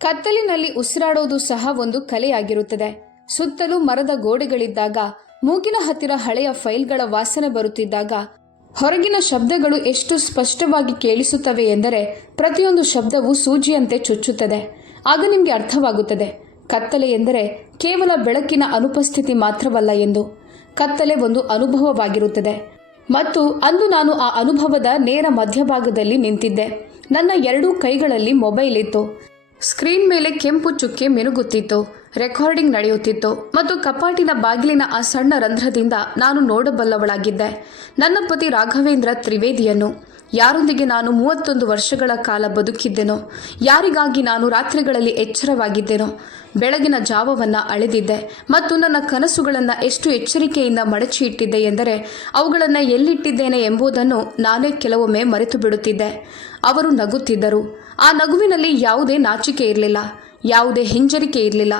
ಕತ್ತಲಿನಲ್ಲಿ ಉಸಿರಾಡೋದು ಸಹ ಒಂದು ಕಲೆಯಾಗಿರುತ್ತದೆ. ಸುತ್ತಲೂ ಮರದ ಗೋಡೆಗಳಿದ್ದಾಗ, ಮೂಗಿನ ಹತ್ತಿರ ಹಳೆಯ ಫೈಲ್ಗಳ ವಾಸನೆ ಬರುತ್ತಿದ್ದಾಗ ಹೊರಗಿನ ಶಬ್ದಗಳು ಎಷ್ಟು ಸ್ಪಷ್ಟವಾಗಿ ಕೇಳಿಸುತ್ತವೆ ಎಂದರೆ ಪ್ರತಿಯೊಂದು ಶಬ್ದವೂ ಸೂಜಿಯಂತೆ ಚುಚ್ಚುತ್ತದೆ. ಆಗ ನಿಮಗೆ ಅರ್ಥವಾಗುತ್ತದೆ ಕತ್ತಲೆ ಎಂದರೆ ಕೇವಲ ಬೆಳಕಿನ ಅನುಪಸ್ಥಿತಿ ಮಾತ್ರವಲ್ಲ ಎಂದು. ಕತ್ತಲೆ ಒಂದು ಅನುಭವವಾಗಿರುತ್ತದೆ. ಮತ್ತು ಅಂದು ನಾನು ಆ ಅನುಭವದ ನೇರ ಮಧ್ಯಭಾಗದಲ್ಲಿ ನಿಂತಿದ್ದೆ. ನನ್ನ ಎರಡೂ ಕೈಗಳಲ್ಲಿ ಮೊಬೈಲ್ ಇತ್ತು. ಸ್ಕ್ರೀನ್ ಮೇಲೆ ಕೆಂಪು ಚುಕ್ಕೆ ಮಿನುಗುತ್ತಿತ್ತು. ರೆಕಾರ್ಡಿಂಗ್ ನಡೆಯುತ್ತಿತ್ತು ಮತ್ತು ಕಪಾಟಿನ ಬಾಗಿಲಿನ ಆ ಸಣ್ಣ ರಂಧ್ರದಿಂದ ನಾನು ನೋಡಬಲ್ಲವಳಾಗಿದ್ದೆ ನನ್ನ ಪತಿ ರಾಘವೇಂದ್ರ ತ್ರಿವೇದಿಯನ್ನು. ಯಾರೊಂದಿಗೆ ನಾನು 31 ವರ್ಷಗಳ ಕಾಲ ಬದುಕಿದ್ದೆನೋ, ಯಾರಿಗಾಗಿ ನಾನು ರಾತ್ರಿಗಳಲ್ಲಿ ಎಚ್ಚರವಾಗಿದ್ದೆನೋ, ಬೆಳಗಿನ ಜಾವವನ್ನು ಅಳೆದಿದ್ದೆ ಮತ್ತು ನನ್ನ ಕನಸುಗಳನ್ನು ಎಷ್ಟು ಎಚ್ಚರಿಕೆಯಿಂದ ಮಡಚಿ ಇಟ್ಟಿದ್ದೆ ಎಂದರೆ ಅವುಗಳನ್ನು ಎಲ್ಲಿಟ್ಟಿದ್ದೇನೆ ಎಂಬುದನ್ನು ನಾನೇ ಕೆಲವೊಮ್ಮೆ ಮರೆತು ಬಿಡುತ್ತಿದ್ದೆ. ಅವರು ನಗುತ್ತಿದ್ದರು. ಆ ನಗುವಿನಲ್ಲಿ ಯಾವುದೇ ನಾಚಿಕೆ ಇರಲಿಲ್ಲ, ಯಾವುದೇ ಹಿಂಜರಿಕೆ ಇರಲಿಲ್ಲ.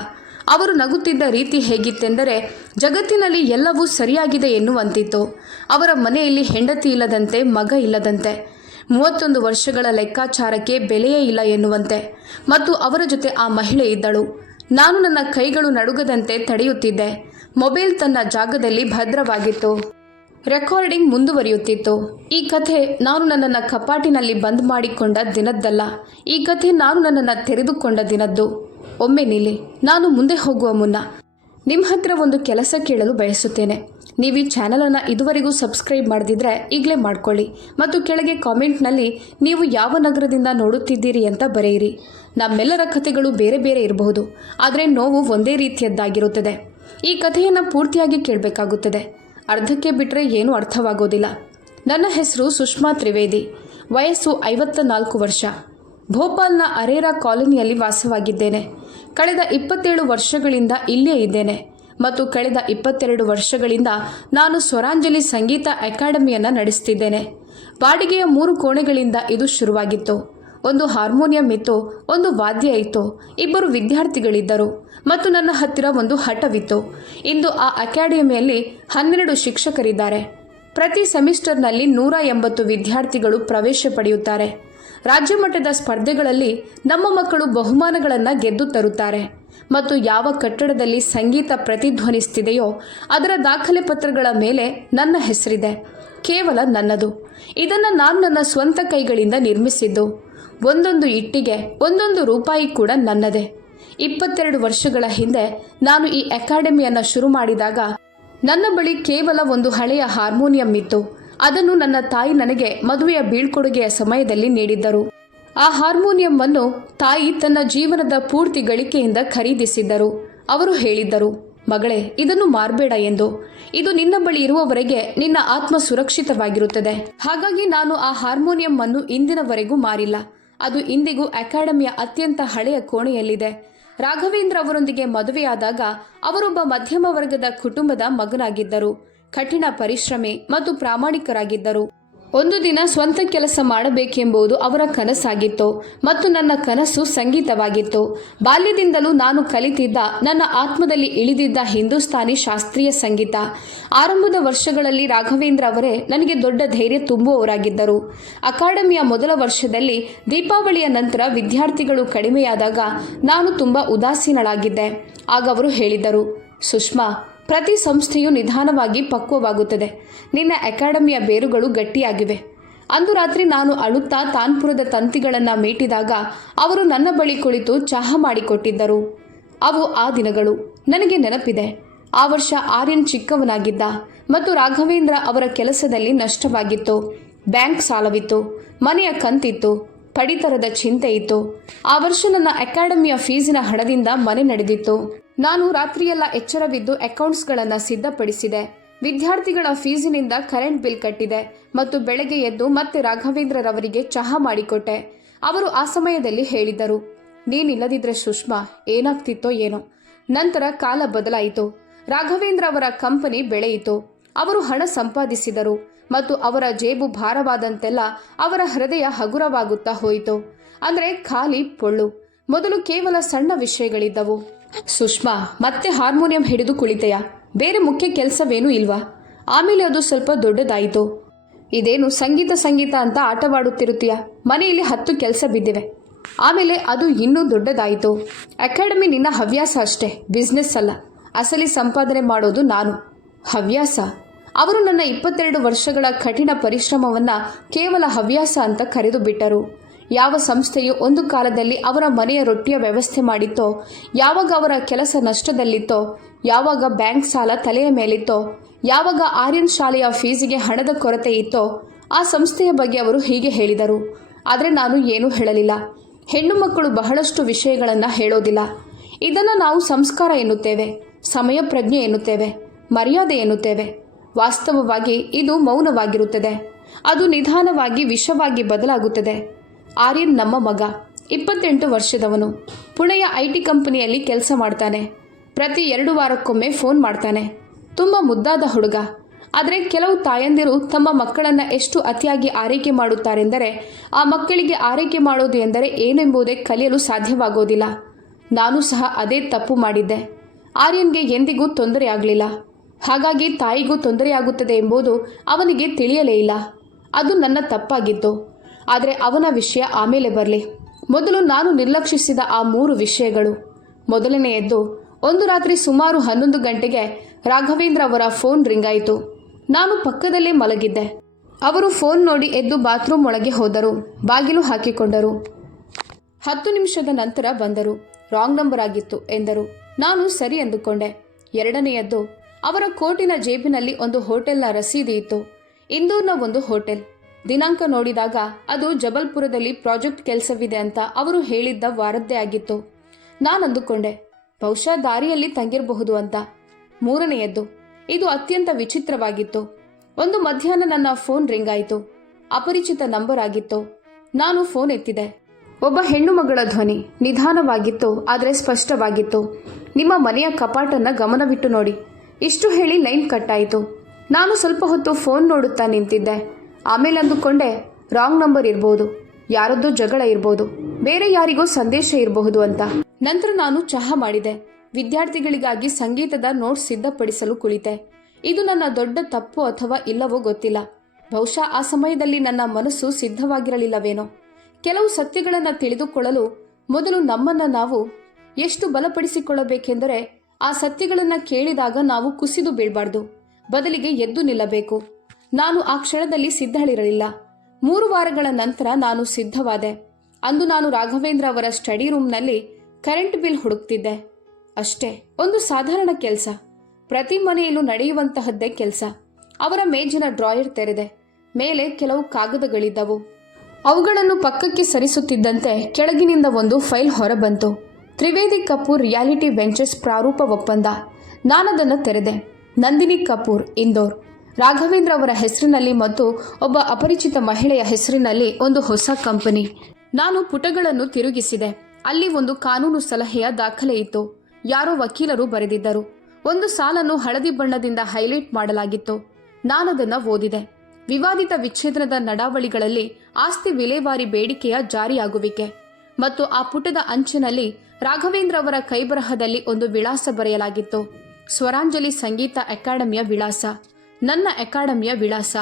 ಅವರು ನಗುತ್ತಿದ್ದ ರೀತಿ ಹೇಗಿತ್ತೆಂದರೆ ಜಗತ್ತಿನಲ್ಲಿ ಎಲ್ಲವೂ ಸರಿಯಾಗಿದೆ ಎನ್ನುವಂತಿತ್ತು. ಅವರ ಮನೆಯಲ್ಲಿ ಹೆಂಡತಿ ಇಲ್ಲದಂತೆ, ಮಗ ಇಲ್ಲದಂತೆ, 31 ವರ್ಷಗಳ ಲೆಕ್ಕಾಚಾರಕ್ಕೆ ಬೆಲೆಯೇ ಇಲ್ಲ ಎನ್ನುವಂತೆ. ಮತ್ತು ಅವರ ಜೊತೆ ಆ ಮಹಿಳೆ ಇದ್ದಳು. ನಾನು ನನ್ನ ಕೈಗಳು ನಡುಗದಂತೆ ತಡೆಯುತ್ತಿದ್ದೆ. ಮೊಬೈಲ್ ತನ್ನ ಜಾಗದಲ್ಲಿ ಭದ್ರವಾಗಿತ್ತು. ರೆಕಾರ್ಡಿಂಗ್ ಮುಂದುವರಿಯುತ್ತಿತ್ತು. ಈ ಕಥೆ ನಾನು ನನ್ನನ್ನು ಕಪಾಟಿನಲ್ಲಿ ಬಂದ್ ಮಾಡಿಕೊಂಡ ದಿನದ್ದಲ್ಲ. ಈ ಕಥೆ ನಾನು ನನ್ನನ್ನು ತೆರೆದುಕೊಂಡ ದಿನದ್ದು. ಒಮ್ಮೆ ನಿಲ್ಲಿ, ನಾನು ಮುಂದೆ ಹೋಗುವ ಮುನ್ನ ನಿಮ್ಮ ಹತ್ರ ಒಂದು ಕೆಲಸ ಕೇಳಲು ಬಯಸುತ್ತೇನೆ. ನೀವು ಈ ಚಾನಲನ್ನು ಇದುವರೆಗೂ ಸಬ್ಸ್ಕ್ರೈಬ್ ಮಾಡದಿದ್ದರೆ ಈಗಲೇ ಮಾಡ್ಕೊಳ್ಳಿ ಮತ್ತು ಕೆಳಗೆ ಕಾಮೆಂಟ್ನಲ್ಲಿ ನೀವು ಯಾವ ನಗರದಿಂದ ನೋಡುತ್ತಿದ್ದೀರಿ ಅಂತ ಬರೆಯಿರಿ. ನಮ್ಮೆಲ್ಲರ ಕಥೆಗಳು ಬೇರೆ ಬೇರೆ ಇರಬಹುದು, ಆದರೆ ನೋವು ಒಂದೇ ರೀತಿಯದ್ದಾಗಿರುತ್ತದೆ. ಈ ಕಥೆಯನ್ನು ಪೂರ್ತಿಯಾಗಿ ಕೇಳಬೇಕಾಗುತ್ತದೆ. ಅರ್ಧಕ್ಕೆ ಬಿಟ್ಟರೆ ಏನೂ ಅರ್ಥವಾಗೋದಿಲ್ಲ. ನನ್ನ ಹೆಸರು ಸುಷ್ಮಾ ತ್ರಿವೇದಿ. ವಯಸ್ಸು 54 ವರ್ಷ. ಭೋಪಾಲ್ನ ಅರೇರಾ ಕಾಲೋನಿಯಲ್ಲಿ ವಾಸವಾಗಿದ್ದೇನೆ. ಕಳೆದ 27 ವರ್ಷಗಳಿಂದ ಇಲ್ಲೇ ಇದ್ದೇನೆ ಮತ್ತು ಕಳೆದ 22 ವರ್ಷಗಳಿಂದ ನಾನು ಸ್ವರಾಂಜಲಿ ಸಂಗೀತ ಅಕಾಡೆಮಿಯನ್ನು ನಡೆಸುತ್ತಿದ್ದೇನೆ. ಬಾಡಿಗೆಯ 3 ಕೋಣೆಗಳಿಂದ ಇದು ಶುರುವಾಗಿತ್ತು. ಒಂದು ಹಾರ್ಮೋನಿಯಂ ಇತ್ತು, ಒಂದು ವಾದ್ಯ ಇತ್ತು, 2 ವಿದ್ಯಾರ್ಥಿಗಳಿದ್ದರು ಮತ್ತು ನನ್ನ ಹತ್ತಿರ ಒಂದು ಹಠವಿತ್ತು. ಇಂದು ಆ ಅಕಾಡೆಮಿಯಲ್ಲಿ 12 ಶಿಕ್ಷಕರಿದ್ದಾರೆ. ಪ್ರತಿ ಸೆಮಿಸ್ಟರ್ನಲ್ಲಿ 180 ವಿದ್ಯಾರ್ಥಿಗಳು ಪ್ರವೇಶ ಪಡೆಯುತ್ತಾರೆ. ರಾಜ್ಯ ಮಟ್ಟದ ಸ್ಪರ್ಧೆಗಳಲ್ಲಿ ನಮ್ಮ ಮಕ್ಕಳು ಬಹುಮಾನಗಳನ್ನು ಗೆದ್ದು ತರುತ್ತಾರೆ ಮತ್ತು ಯಾವ ಕಟ್ಟಡದಲ್ಲಿ ಸಂಗೀತ ಪ್ರತಿಧ್ವನಿಸುತ್ತಿದೆಯೋ ಅದರ ದಾಖಲೆ ಪತ್ರಗಳ ಮೇಲೆ ನನ್ನ ಹೆಸರಿದೆ, ಕೇವಲ ನನ್ನದು. ಇದನ್ನು ನಾನು ನನ್ನ ಸ್ವಂತ ಕೈಗಳಿಂದ ನಿರ್ಮಿಸಿದ್ದು. ಒಂದೊಂದು ಇಟ್ಟಿಗೆ, ಒಂದೊಂದು ರೂಪಾಯಿ ಕೂಡ ನನ್ನದೇ. 22 ವರ್ಷಗಳ ಹಿಂದೆ ನಾನು ಈ ಅಕಾಡೆಮಿಯನ್ನು ಶುರು ಮಾಡಿದಾಗ ನನ್ನ ಬಳಿ ಕೇವಲ ಒಂದು ಹಳೆಯ ಹಾರ್ಮೋನಿಯಂ ಇತ್ತು. ಅದನ್ನು ನನ್ನ ತಾಯಿ ನನಗೆ ಮದುವೆಯ ಬೀಳ್ಕೊಡುಗೆಯ ಸಮಯದಲ್ಲಿ ನೀಡಿದ್ದರು. ಆ ಹಾರ್ಮೋನಿಯಂವನ್ನು ತಾಯಿ ತನ್ನ ಜೀವನದ ಪೂರ್ತಿ ಗಳಿಕೆಯಿಂದ ಖರೀದಿಸಿದ್ದರು. ಅವರು ಹೇಳಿದ್ದರು, ಮಗಳೇ, ಇದನ್ನು ಮಾರಬೇಡ ಎಂದು. ಇದು ನಿನ್ನ ಬಳಿ ಇರುವವರೆಗೆ ನಿನ್ನ ಆತ್ಮ ಸುರಕ್ಷಿತವಾಗಿರುತ್ತದೆ. ಹಾಗಾಗಿ ನಾನು ಆ ಹಾರ್ಮೋನಿಯಂ ಅನ್ನು ಇಂದಿನವರೆಗೂ ಮಾರಿಲ್ಲ. ಅದು ಇಂದಿಗೂ ಅಕಾಡೆಮಿಯ ಅತ್ಯಂತ ಹಳೆಯ ಕೋಣೆಯಲ್ಲಿದೆ. ರಾಘವೇಂದ್ರ ಅವರೊಂದಿಗೆ ಮದುವೆಯಾದಾಗ ಅವರೊಬ್ಬ ಮಧ್ಯಮ ವರ್ಗದ ಕುಟುಂಬದ ಮಗನಾಗಿದ್ದರು. ಕಠಿಣ ಪರಿಶ್ರಮಿ ಮತ್ತು ಪ್ರಾಮಾಣಿಕರಾಗಿದ್ದರು. ಒಂದು ದಿನ ಸ್ವಂತ ಕೆಲಸ ಮಾಡಬೇಕೆಂಬುದು ಅವರ ಕನಸಾಗಿತ್ತು ಮತ್ತು ನನ್ನ ಕನಸು ಸಂಗೀತವಾಗಿತ್ತು. ಬಾಲ್ಯದಿಂದಲೂ ನಾನು ಕಲಿತಿದ್ದ, ನನ್ನ ಆತ್ಮದಲ್ಲಿ ಇಳಿದಿದ್ದ ಹಿಂದೂಸ್ತಾನಿ ಶಾಸ್ತ್ರೀಯ ಸಂಗೀತ. ಆರಂಭದ ವರ್ಷಗಳಲ್ಲಿ ರಾಘವೇಂದ್ರ ಅವರೇ ನನಗೆ ದೊಡ್ಡ ಧೈರ್ಯ ತುಂಬುವವರಾಗಿದ್ದರು. ಅಕಾಡೆಮಿಯ ಮೊದಲ ವರ್ಷದಲ್ಲಿ ದೀಪಾವಳಿಯ ನಂತರ ವಿದ್ಯಾರ್ಥಿಗಳು ಕಡಿಮೆಯಾದಾಗ ನಾನು ತುಂಬ ಉದಾಸೀನಳಾಗಿದ್ದೆ. ಆಗ ಅವರು ಹೇಳಿದರು, ಸುಷ್ಮಾ, ಪ್ರತಿ ಸಂಸ್ಥೆಯು ನಿಧಾನವಾಗಿ ಪಕ್ವವಾಗುತ್ತದೆ. ನಿನ್ನ ಅಕಾಡೆಮಿಯ ಬೇರುಗಳು ಗಟ್ಟಿಯಾಗಿವೆ. ಅಂದು ರಾತ್ರಿ ನಾನು ಅಳುತ್ತಾ ತಾನ್ಪುರದ ತಂತಿಗಳನ್ನು ಮೀಟಿದಾಗ ಅವರು ನನ್ನ ಬಳಿ ಕುಳಿತು ಚಹಾ ಮಾಡಿಕೊಟ್ಟಿದ್ದರು. ಅವು ಆ ದಿನಗಳು ನನಗೆ ನೆನಪಿದೆ. ಆ ವರ್ಷ ಆರ್ಯನ್ ಚಿಕ್ಕವನಾಗಿದ್ದ ಮತ್ತು ರಾಘವೇಂದ್ರ ಅವರ ಕೆಲಸದಲ್ಲಿ ನಷ್ಟವಾಗಿತ್ತು. ಬ್ಯಾಂಕ್ ಸಾಲವಿತ್ತು, ಮನೆಯ ಕಂತಿತ್ತು, ಪಡಿತರದ ಚಿಂತೆ ಇತ್ತು. ಆ ವರ್ಷ ನನ್ನ ಅಕಾಡೆಮಿಯ ಫೀಸಿನ ಹಣದಿಂದ ಮನೆ ನಡೆದಿತ್ತು. ನಾನು ರಾತ್ರಿಯೆಲ್ಲ ಎಚ್ಚರವಿದ್ದು ಅಕೌಂಟ್ಸ್ಗಳನ್ನು ಸಿದ್ಧಪಡಿಸಿದೆ. ವಿದ್ಯಾರ್ಥಿಗಳ ಫೀಸಿನಿಂದ ಕರೆಂಟ್ ಬಿಲ್ ಕಟ್ಟಿದೆ ಮತ್ತು ಬೆಳಗ್ಗೆ ಎದ್ದು ಮತ್ತೆ ರಾಘವೇಂದ್ರರವರಿಗೆ ಚಹಾ ಮಾಡಿಕೊಟ್ಟೆ. ಅವರು ಆ ಸಮಯದಲ್ಲಿ ಹೇಳಿದ್ದರು, ನೀನಿಲ್ಲದಿದ್ರೆ ಸುಷ್ಮಾ ಏನಾಗ್ತಿತ್ತೋ ಏನೋ. ನಂತರ ಕಾಲ ಬದಲಾಯಿತು. ರಾಘವೇಂದ್ರ ಅವರ ಕಂಪನಿ ಬೆಳೆಯಿತು. ಅವರು ಹಣ ಸಂಪಾದಿಸಿದರು ಮತ್ತು ಅವರ ಜೇಬು ಭಾರವಾದಂತೆಲ್ಲ ಅವರ ಹೃದಯ ಹಗುರವಾಗುತ್ತಾ ಹೋಯಿತು. ಅಂದರೆ ಖಾಲಿ ಪೊಳ್ಳು. ಮೊದಲು ಕೇವಲ ಸಣ್ಣ ವಿಷಯಗಳಿದ್ದವು. ಸುಷ್ಮಾ, ಮತ್ತೆ ಹಾರ್ಮೋನಿಯಂ ಹಿಡಿದು ಕುಳಿತೆಯಾ? ಬೇರೆ ಮುಖ್ಯ ಕೆಲಸವೇನೂ ಇಲ್ವಾ? ಆಮೇಲೆ ಅದು ಸ್ವಲ್ಪ ದೊಡ್ಡದಾಯಿತು. ಇದೇನು ಸಂಗೀತ ಅಂತ ಆಟವಾಡುತ್ತಿರುತ್ತೀಯ? ಮನೆಯಲ್ಲಿ 10 ಕೆಲಸ ಬಿದ್ದಿವೆ. ಆಮೇಲೆ ಅದು ಇನ್ನೂ ದೊಡ್ಡದಾಯಿತು. ಅಕಾಡೆಮಿ ನಿನ್ನ ಹವ್ಯಾಸ ಅಷ್ಟೇ, ಬಿಸ್ನೆಸ್ ಅಲ್ಲ. ಅಸಲಿ ಸಂಪಾದನೆ ಮಾಡೋದು ನಾನು. ಹವ್ಯಾಸ? ಅವರು ನನ್ನ 22 ವರ್ಷಗಳ ಕಠಿಣ ಪರಿಶ್ರಮವನ್ನು ಕೇವಲ ಹವ್ಯಾಸ ಅಂತ ಕರೆದು ಬಿಟ್ಟರು. ಯಾವ ಸಂಸ್ಥೆಯು ಒಂದು ಕಾಲದಲ್ಲಿ ಅವರ ಮನೆಯ ರೊಟ್ಟಿಯ ವ್ಯವಸ್ಥೆ ಮಾಡಿತ್ತೋ, ಯಾವಾಗ ಅವರ ಕೆಲಸ ನಷ್ಟದಲ್ಲಿತ್ತೋ, ಯಾವಾಗ ಬ್ಯಾಂಕ್ ಸಾಲ ತಲೆಯ ಮೇಲಿತ್ತೋ, ಯಾವಾಗ ಆರ್ಯನ್ ಶಾಲೆಯ ಫೀಸಿಗೆ ಹಣದ ಕೊರತೆ ಇತ್ತೋ, ಆ ಸಂಸ್ಥೆಯ ಬಗ್ಗೆ ಅವರು ಹೀಗೆ ಹೇಳಿದರು. ಆದರೆ ನಾನು ಏನೂ ಹೇಳಲಿಲ್ಲ. ಹೆಣ್ಣು ಮಕ್ಕಳು ಬಹಳಷ್ಟು ವಿಷಯಗಳನ್ನು ಹೇಳೋದಿಲ್ಲ. ಇದನ್ನು ನಾವು ಸಂಸ್ಕಾರ ಎನ್ನುತ್ತೇವೆ, ಸಮಯ ಪ್ರಜ್ಞೆ ಎನ್ನುತ್ತೇವೆ, ಮರ್ಯಾದೆ ಎನ್ನುತ್ತೇವೆ. ವಾಸ್ತವವಾಗಿ ಇದು ಮೌನವಾಗಿರುತ್ತದೆ. ಅದು ನಿಧಾನವಾಗಿ ವಿಷವಾಗಿ ಬದಲಾಗುತ್ತದೆ. ಆರ್ಯನ್ ನಮ್ಮ ಮಗ, 28 ವರ್ಷದವನು. ಪುಣೆಯ IT ಕಂಪನಿಯಲ್ಲಿ ಕೆಲಸ ಮಾಡ್ತಾನೆ. ಪ್ರತಿ 2 ವಾರಕ್ಕೊಮ್ಮೆ ಫೋನ್ ಮಾಡ್ತಾನೆ. ತುಂಬ ಮುದ್ದಾದ ಹುಡುಗ. ಆದರೆ ಕೆಲವು ತಾಯಂದಿರು ತಮ್ಮ ಮಕ್ಕಳನ್ನು ಎಷ್ಟು ಅತಿಯಾಗಿ ಆರೈಕೆ ಮಾಡುತ್ತಾರೆಂದರೆ ಆ ಮಕ್ಕಳಿಗೆ ಆರೈಕೆ ಮಾಡೋದು ಎಂದರೆ ಏನೆಂಬುದೇ ಕಲಿಯಲು ಸಾಧ್ಯವಾಗೋದಿಲ್ಲ. ನಾನು ಸಹ ಅದೇ ತಪ್ಪು ಮಾಡಿದ್ದೆ. ಆರ್ಯನ್ಗೆ ಎಂದಿಗೂ ತೊಂದರೆ ಆಗಲಿಲ್ಲ. ಹಾಗಾಗಿ ತಾಯಿಗೂ ತೊಂದರೆಯಾಗುತ್ತದೆ ಎಂಬುದು ಅವನಿಗೆ ತಿಳಿಯಲೇ ಇಲ್ಲ. ಅದು ನನ್ನ ತಪ್ಪಾಗಿತ್ತು. ಆದರೆ ಅವನ ವಿಷಯ ಆಮೇಲೆ ಬರಲಿ. ಮೊದಲು ನಾನು ನಿರ್ಲಕ್ಷಿಸಿದ ಆ 3 ವಿಷಯಗಳು. ಮೊದಲನೆಯದ್ದು, ಒಂದು ರಾತ್ರಿ ಸುಮಾರು 11 ಗಂಟೆಗೆ ರಾಘವೇಂದ್ರ ಅವರ ಫೋನ್ ರಿಂಗ್ ಆಯಿತು. ನಾನು ಪಕ್ಕದಲ್ಲೇ ಮಲಗಿದ್ದೆ. ಅವರು ಫೋನ್ ನೋಡಿ ಎದ್ದು ಬಾತ್ರೂಮ್ ಒಳಗೆ ಹೋದರು. ಬಾಗಿಲು ಹಾಕಿಕೊಂಡರು. 10 ನಿಮಿಷದ ನಂತರ ಬಂದರು. ರಾಂಗ್ ನಂಬರ್ ಆಗಿತ್ತು ಎಂದರು. ನಾನು ಸರಿ ಅಂದುಕೊಂಡೆ. ಎರಡನೆಯದ್ದು, ಅವರ ಕೋಟಿನ ಜೇಬಿನಲ್ಲಿ ಒಂದು ಹೋಟೆಲ್ನ ರಸೀದಿ ಇತ್ತು. ಇಂದೋರ್ನ ಒಂದು ಹೋಟೆಲ್. ದಿನಾಂಕ ನೋಡಿದಾಗ ಅದು ಜಬಲ್ಪುರದಲ್ಲಿ ಪ್ರಾಜೆಕ್ಟ್ ಕೆಲಸವಿದೆ ಅಂತ ಅವರು ಹೇಳಿದ್ದ ವಾರದ್ದೇ ಆಗಿತ್ತು. ನಾನು ಅಂದುಕೊಂಡೆ, ಬಹುಶಃ ದಾರಿಯಲ್ಲಿ ತಂಗಿರಬಹುದು ಅಂತ. ಮೂರನೆಯದ್ದು, ಇದು ಅತ್ಯಂತ ವಿಚಿತ್ರವಾಗಿತ್ತು. ಒಂದು ಮಧ್ಯಾಹ್ನ ನನ್ನ ಫೋನ್ ರಿಂಗ್ ಆಯಿತು. ಅಪರಿಚಿತ ನಂಬರ್ ಆಗಿತ್ತು. ನಾನು ಫೋನ್ ಎತ್ತಿದೆ. ಒಬ್ಬ ಹೆಣ್ಣು ಮಗಳ ಧ್ವನಿ. ನಿಧಾನವಾಗಿತ್ತು, ಆದರೆ ಸ್ಪಷ್ಟವಾಗಿತ್ತು. ನಿಮ್ಮ ಮನೆಯ ಕಪಾಟನ್ನು ಗಮನವಿಟ್ಟು ನೋಡಿ. ಇಷ್ಟು ಹೇಳಿ ಲೈನ್ ಕಟ್ಟಾಯಿತು. ನಾನು ಸ್ವಲ್ಪ ಹೊತ್ತು ಫೋನ್ ನೋಡುತ್ತಾ ನಿಂತಿದ್ದೆ. ಆಮೇಲೆ ಅಂದುಕೊಂಡೆ, ರಾಂಗ್ ನಂಬರ್ ಇರ್ಬೋದು, ಯಾರದ್ದೋ ಜಗಳ ಇರ್ಬೋದು, ಬೇರೆ ಯಾರಿಗೋ ಸಂದೇಶ ಇರಬಹುದು ಅಂತ. ನಂತರ ನಾನು ಚಹಾ ಮಾಡಿದೆ. ವಿದ್ಯಾರ್ಥಿಗಳಿಗಾಗಿ ಸಂಗೀತದ ನೋಟ್ಸ್ ಸಿದ್ಧಪಡಿಸಲು ಕುಳಿತೆ. ಇದು ನನ್ನ ದೊಡ್ಡ ತಪ್ಪು ಅಥವಾ ಇಲ್ಲವೋ ಗೊತ್ತಿಲ್ಲ. ಬಹುಶಃ ಆ ಸಮಯದಲ್ಲಿ ನನ್ನ ಮನಸ್ಸು ಸಿದ್ಧವಾಗಿರಲಿಲ್ಲವೇನೋ. ಕೆಲವು ಸತ್ಯಗಳನ್ನು ತಿಳಿದುಕೊಳ್ಳಲು ಮೊದಲು ನಮ್ಮನ್ನು ನಾವು ಎಷ್ಟು ಬಲಪಡಿಸಿಕೊಳ್ಳಬೇಕೆಂದರೆ ಆ ಸತ್ಯಗಳನ್ನು ಕೇಳಿದಾಗ ನಾವು ಕುಸಿದು ಬೀಳಬಾರ್ದು, ಬದಲಿಗೆ ಎದ್ದು ನಿಲ್ಲಬೇಕು. ನಾನು ಆ ಕ್ಷಣದಲ್ಲಿ ಸಿದ್ಧಳಿರಲಿಲ್ಲ. 3 ವಾರಗಳ ನಂತರ ನಾನು ಸಿದ್ಧವಾದೆ. ಅಂದು ನಾನು ರಾಘವೇಂದ್ರ ಅವರ ಸ್ಟಡಿ ರೂಮ್ನಲ್ಲಿ ಕರೆಂಟ್ ಬಿಲ್ ಹುಡುಕ್ತಿದ್ದೆ. ಅಷ್ಟೇ, ಒಂದು ಸಾಧಾರಣ ಕೆಲಸ, ಪ್ರತಿ ಮನೆಯಲ್ಲೂ ನಡೆಯುವಂತಹದ್ದೇ ಕೆಲಸ. ಅವರ ಮೇಜಿನ ಡ್ರಾಯರ್ ತೆರೆದೆ. ಮೇಲೆ ಕೆಲವು ಕಾಗದಗಳಿದ್ದವು. ಅವುಗಳನ್ನು ಪಕ್ಕಕ್ಕೆ ಸರಿಸುತ್ತಿದ್ದಂತೆ ಕೆಳಗಿನಿಂದ ಒಂದು ಫೈಲ್ ಹೊರಬಂತು. ತ್ರಿವೇದಿ ಕಪೂರ್ ರಿಯಾಲಿಟಿ ವೆಂಚರ್ಸ್ ಪ್ರಾರೂಪ ಒಪ್ಪಂದ. ನಾನದನ್ನು ತೆರೆದೆ. ನಂದಿನಿ ಕಪೂರ್, ಇಂದೋರ್. ರಾಘವೇಂದ್ರ ಅವರ ಹೆಸರಿನಲ್ಲಿ ಮತ್ತು ಒಬ್ಬ ಅಪರಿಚಿತ ಮಹಿಳೆಯ ಹೆಸರಿನಲ್ಲಿ ಒಂದು ಹೊಸ ಕಂಪನಿ. ನಾನು ಪುಟಗಳನ್ನು ತಿರುಗಿಸಿದೆ. ಅಲ್ಲಿ ಒಂದು ಕಾನೂನು ಸಲಹೆಯ ದಾಖಲೆ ಇತ್ತು. ಯಾರೋ ವಕೀಲರು ಬರೆದಿದ್ದರು. ಒಂದು ಸಾಲನ್ನು ಹಳದಿ ಬಣ್ಣದಿಂದ ಹೈಲೈಟ್ ಮಾಡಲಾಗಿತ್ತು. ನಾನದನ್ನು ಓದಿದೆ. ವಿವಾದಿತ ವಿಚ್ಛೇದನದ ನಡಾವಳಿಗಳಲ್ಲಿ ಆಸ್ತಿ ವಿಲೇವಾರಿ ಬೇಡಿಕೆಯ ಜಾರಿಯಾಗುವಿಕೆ. ಮತ್ತು ಆ ಪುಟದ ಅಂಚಿನಲ್ಲಿ ರಾಘವೇಂದ್ರ ಅವರ ಕೈಬರಹದಲ್ಲಿ ಒಂದು ವಿಳಾಸ ಬರೆಯಲಾಗಿತ್ತು. ಸ್ವರಾಂಜಲಿ ಸಂಗೀತ ಅಕಾಡೆಮಿಯ ವಿಳಾಸ. ನನ್ನ ಅಕಾಡೆಮಿಯ ವಿಳಾಸ.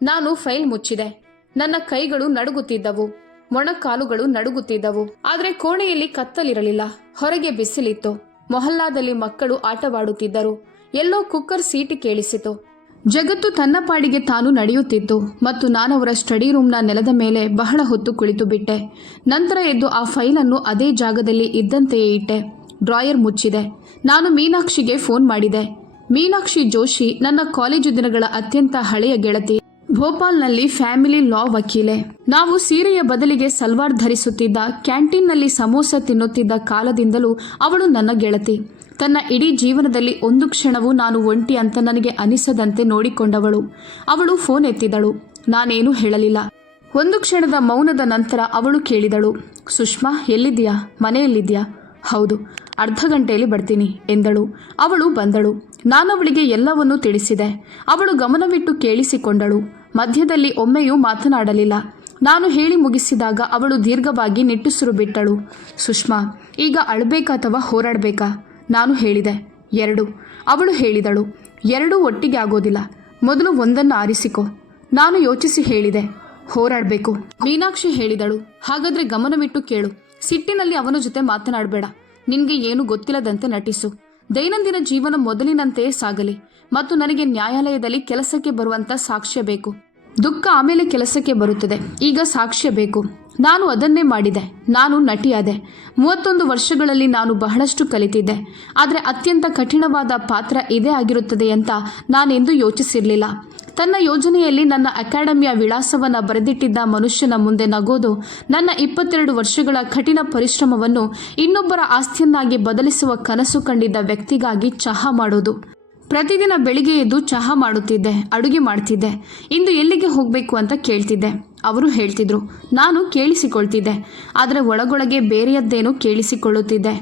ನಾನು ಫೈಲ್ ಮುಚ್ಚಿದೆ. ನನ್ನ ಕೈಗಳು ನಡುಗುತ್ತಿದ್ದವು, ಮೊಣಕಾಲುಗಳು ನಡುಗುತ್ತಿದ್ದವು. ಆದರೆ ಕೋಣೆಯಲ್ಲಿ ಕತ್ತಲಿರಲಿಲ್ಲ. ಹೊರಗೆ ಬಿಸಿಲಿತ್ತು. ಮೊಹಲ್ಲಾದಲ್ಲಿ ಮಕ್ಕಳು ಆಟವಾಡುತ್ತಿದ್ದರು. ಎಲ್ಲೋ ಕುಕ್ಕರ್ ಸೀಟಿ ಕೇಳಿಸಿತು. ಜಗತ್ತು ತನ್ನ ಪಾಡಿಗೆ ತಾನು ನಡೆಯುತ್ತಿತ್ತು. ಮತ್ತು ನಾನವರ ಸ್ಟಡಿ ರೂಮ್ನ ನೆಲದ ಮೇಲೆ ಬಹಳ ಹೊತ್ತು ಕುಳಿತು ಬಿಟ್ಟೆ. ನಂತರ ಎದ್ದು ಆ ಫೈಲನ್ನು ಅದೇ ಜಾಗದಲ್ಲಿ ಇದ್ದಂತೆಯೇ ಇಟ್ಟೆ. ಡ್ರಾಯರ್ ಮುಚ್ಚಿದೆ. ನಾನು ಮೀನಾಕ್ಷಿಗೆ ಫೋನ್ ಮಾಡಿದೆ. ಮೀನಾಕ್ಷಿ ಜೋಶಿ ನನ್ನ ಕಾಲೇಜು ದಿನಗಳ ಅತ್ಯಂತ ಹಳೆಯ ಗೆಳತಿ. ಭೋಪಾಲ್ನಲ್ಲಿ ಫ್ಯಾಮಿಲಿ ಲಾ ವಕೀಲೆ. ನಾವು ಸೀರೆಯ ಬದಲಿಗೆ ಸಲ್ವಾರ್ ಧರಿಸುತ್ತಿದ್ದ, ಕ್ಯಾಂಟೀನ್ನಲ್ಲಿ ಸಮೋಸ ತಿನ್ನುತ್ತಿದ್ದ ಕಾಲದಿಂದಲೂ ಅವಳು ನನ್ನ ಗೆಳತಿ. ತನ್ನ ಇಡೀ ಜೀವನದಲ್ಲಿ ಒಂದು ಕ್ಷಣವೂ ನಾನು ಒಂಟಿ ಅಂತ ನನಗೆ ಅನಿಸದಂತೆ ನೋಡಿಕೊಂಡವಳು. ಅವಳು ಫೋನ್ ಎತ್ತಿದಳು. ನಾನೇನೂ ಹೇಳಲಿಲ್ಲ. ಒಂದು ಕ್ಷಣದ ಮೌನದ ನಂತರ ಅವಳು ಕೇಳಿದಳು, ಸುಷ್ಮಾ, ಎಲ್ಲಿದ್ದೀಯಾ? ಮನೆಯಲ್ಲಿದ್ದೀಯಾ? ಹೌದು, ಅರ್ಧ ಗಂಟೆಯಲ್ಲಿ ಬರ್ತೀನಿ ಎಂದಳು. ಅವಳು ಬಂದಳು. ನಾನವಳಿಗೆ ಎಲ್ಲವನ್ನೂ ತಿಳಿಸಿದೆ. ಅವಳು ಗಮನವಿಟ್ಟು ಕೇಳಿಸಿಕೊಂಡಳು. ಮಧ್ಯದಲ್ಲಿ ಒಮ್ಮೆಯೂ ಮಾತನಾಡಲಿಲ್ಲ. ನಾನು ಹೇಳಿ ಮುಗಿಸಿದಾಗ ಅವಳು ದೀರ್ಘವಾಗಿ ನಿಟ್ಟುಸಿರು ಬಿಟ್ಟಳು. ಸುಷ್ಮಾ, ಈಗ ಅಳಬೇಕಾ ಅಥವಾ ಹೋರಾಡಬೇಕಾ? ನಾನು ಹೇಳಿದೆ, 2. ಅವಳು ಹೇಳಿದಳು, 2 ಒಟ್ಟಿಗೆ ಆಗೋದಿಲ್ಲ. ಮೊದಲು ಒಂದನ್ನು ಆರಿಸಿಕೊ. ನಾನು ಯೋಚಿಸಿ ಹೇಳಿದೆ, ಹೋರಾಡಬೇಕು. ಮೀನಾಕ್ಷಿ ಹೇಳಿದಳು. ಹಾಗಾದ್ರೆ ಗಮನವಿಟ್ಟು ಕೇಳು. ಸಿಟ್ಟಿನಲ್ಲಿ ಅವನ ಜೊತೆ ಮಾತನಾಡಬೇಡ. ನಿನ್ಗೆ ಏನು ಗೊತ್ತಿಲ್ಲದಂತೆ ನಟಿಸು. ದೈನಂದಿನ ಜೀವನ ಮೊದಲಿನಂತೆಯೇ ಸಾಗಲಿ. ಮತ್ತು ನನಗೆ ನ್ಯಾಯಾಲಯದಲ್ಲಿ ಕೆಲಸಕ್ಕೆ ಬರುವಂತ ಸಾಕ್ಷ್ಯ ಬೇಕು. ದುಃಖ ಆಮೇಲೆ ಕೆಲಸಕ್ಕೆ ಬರುತ್ತದೆ. ಈಗ ಸಾಕ್ಷ್ಯ ಬೇಕು. ನಾನು ಅದನ್ನೇ ಮಾಡಿದೆ. ನಾನು ನಟಿಯಾದೆ. 31 ವರ್ಷಗಳಲ್ಲಿ ನಾನು ಬಹಳಷ್ಟು ಕಲಿತಿದ್ದೆ. ಆದರೆ ಅತ್ಯಂತ ಕಠಿಣವಾದ ಪಾತ್ರ ಇದೇ ಆಗಿರುತ್ತದೆ ಅಂತ ನಾನೆಂದೂ ಯೋಚಿಸಿರಲಿಲ್ಲ. ತನ್ನ ಯೋಜನೆಯಲ್ಲಿ ನನ್ನ ಅಕಾಡೆಮಿಯ ವಿಳಾಸವನ್ನು ಬರೆದಿಟ್ಟಿದ್ದ ಮನುಷ್ಯನ ಮುಂದೆ ನಗೋದು ನನ್ನ 22 ವರ್ಷಗಳ ಕಠಿಣ ಪರಿಶ್ರಮವನ್ನು ಇನ್ನೊಬ್ಬರ ಆಸ್ತಿಯನ್ನಾಗಿ ಬದಲಿಸುವ ಕನಸು ಕಂಡಿದ್ದ ವ್ಯಕ್ತಿಗಾಗಿ ಚಹಾ ಮಾಡೋದು. ಪ್ರತಿದಿನ ಬೆಳಿಗ್ಗೆ ಎದ್ದು ಚಹಾ ಮಾಡುತ್ತಿದ್ದೆ, ಅಡುಗೆ ಮಾಡ್ತಿದ್ದೆ. ಇಂದು ಎಲ್ಲಿಗೆ ಹೋಗಬೇಕು ಅಂತ ಕೇಳ್ತಿದ್ದೆ. ಅವರು ಹೇಳ್ತಿದ್ರು. ನಾನು ಕೇಳಿಸಿಕೊಳ್ತಿದ್ದೆ. ಆದರೆ ಒಳಗೊಳಗೆ ಬೇರೆಯದ್ದೇನೋ ಕೇಳಿಸಿಕೊಳ್ಳುತ್ತಿದ್ದೆ.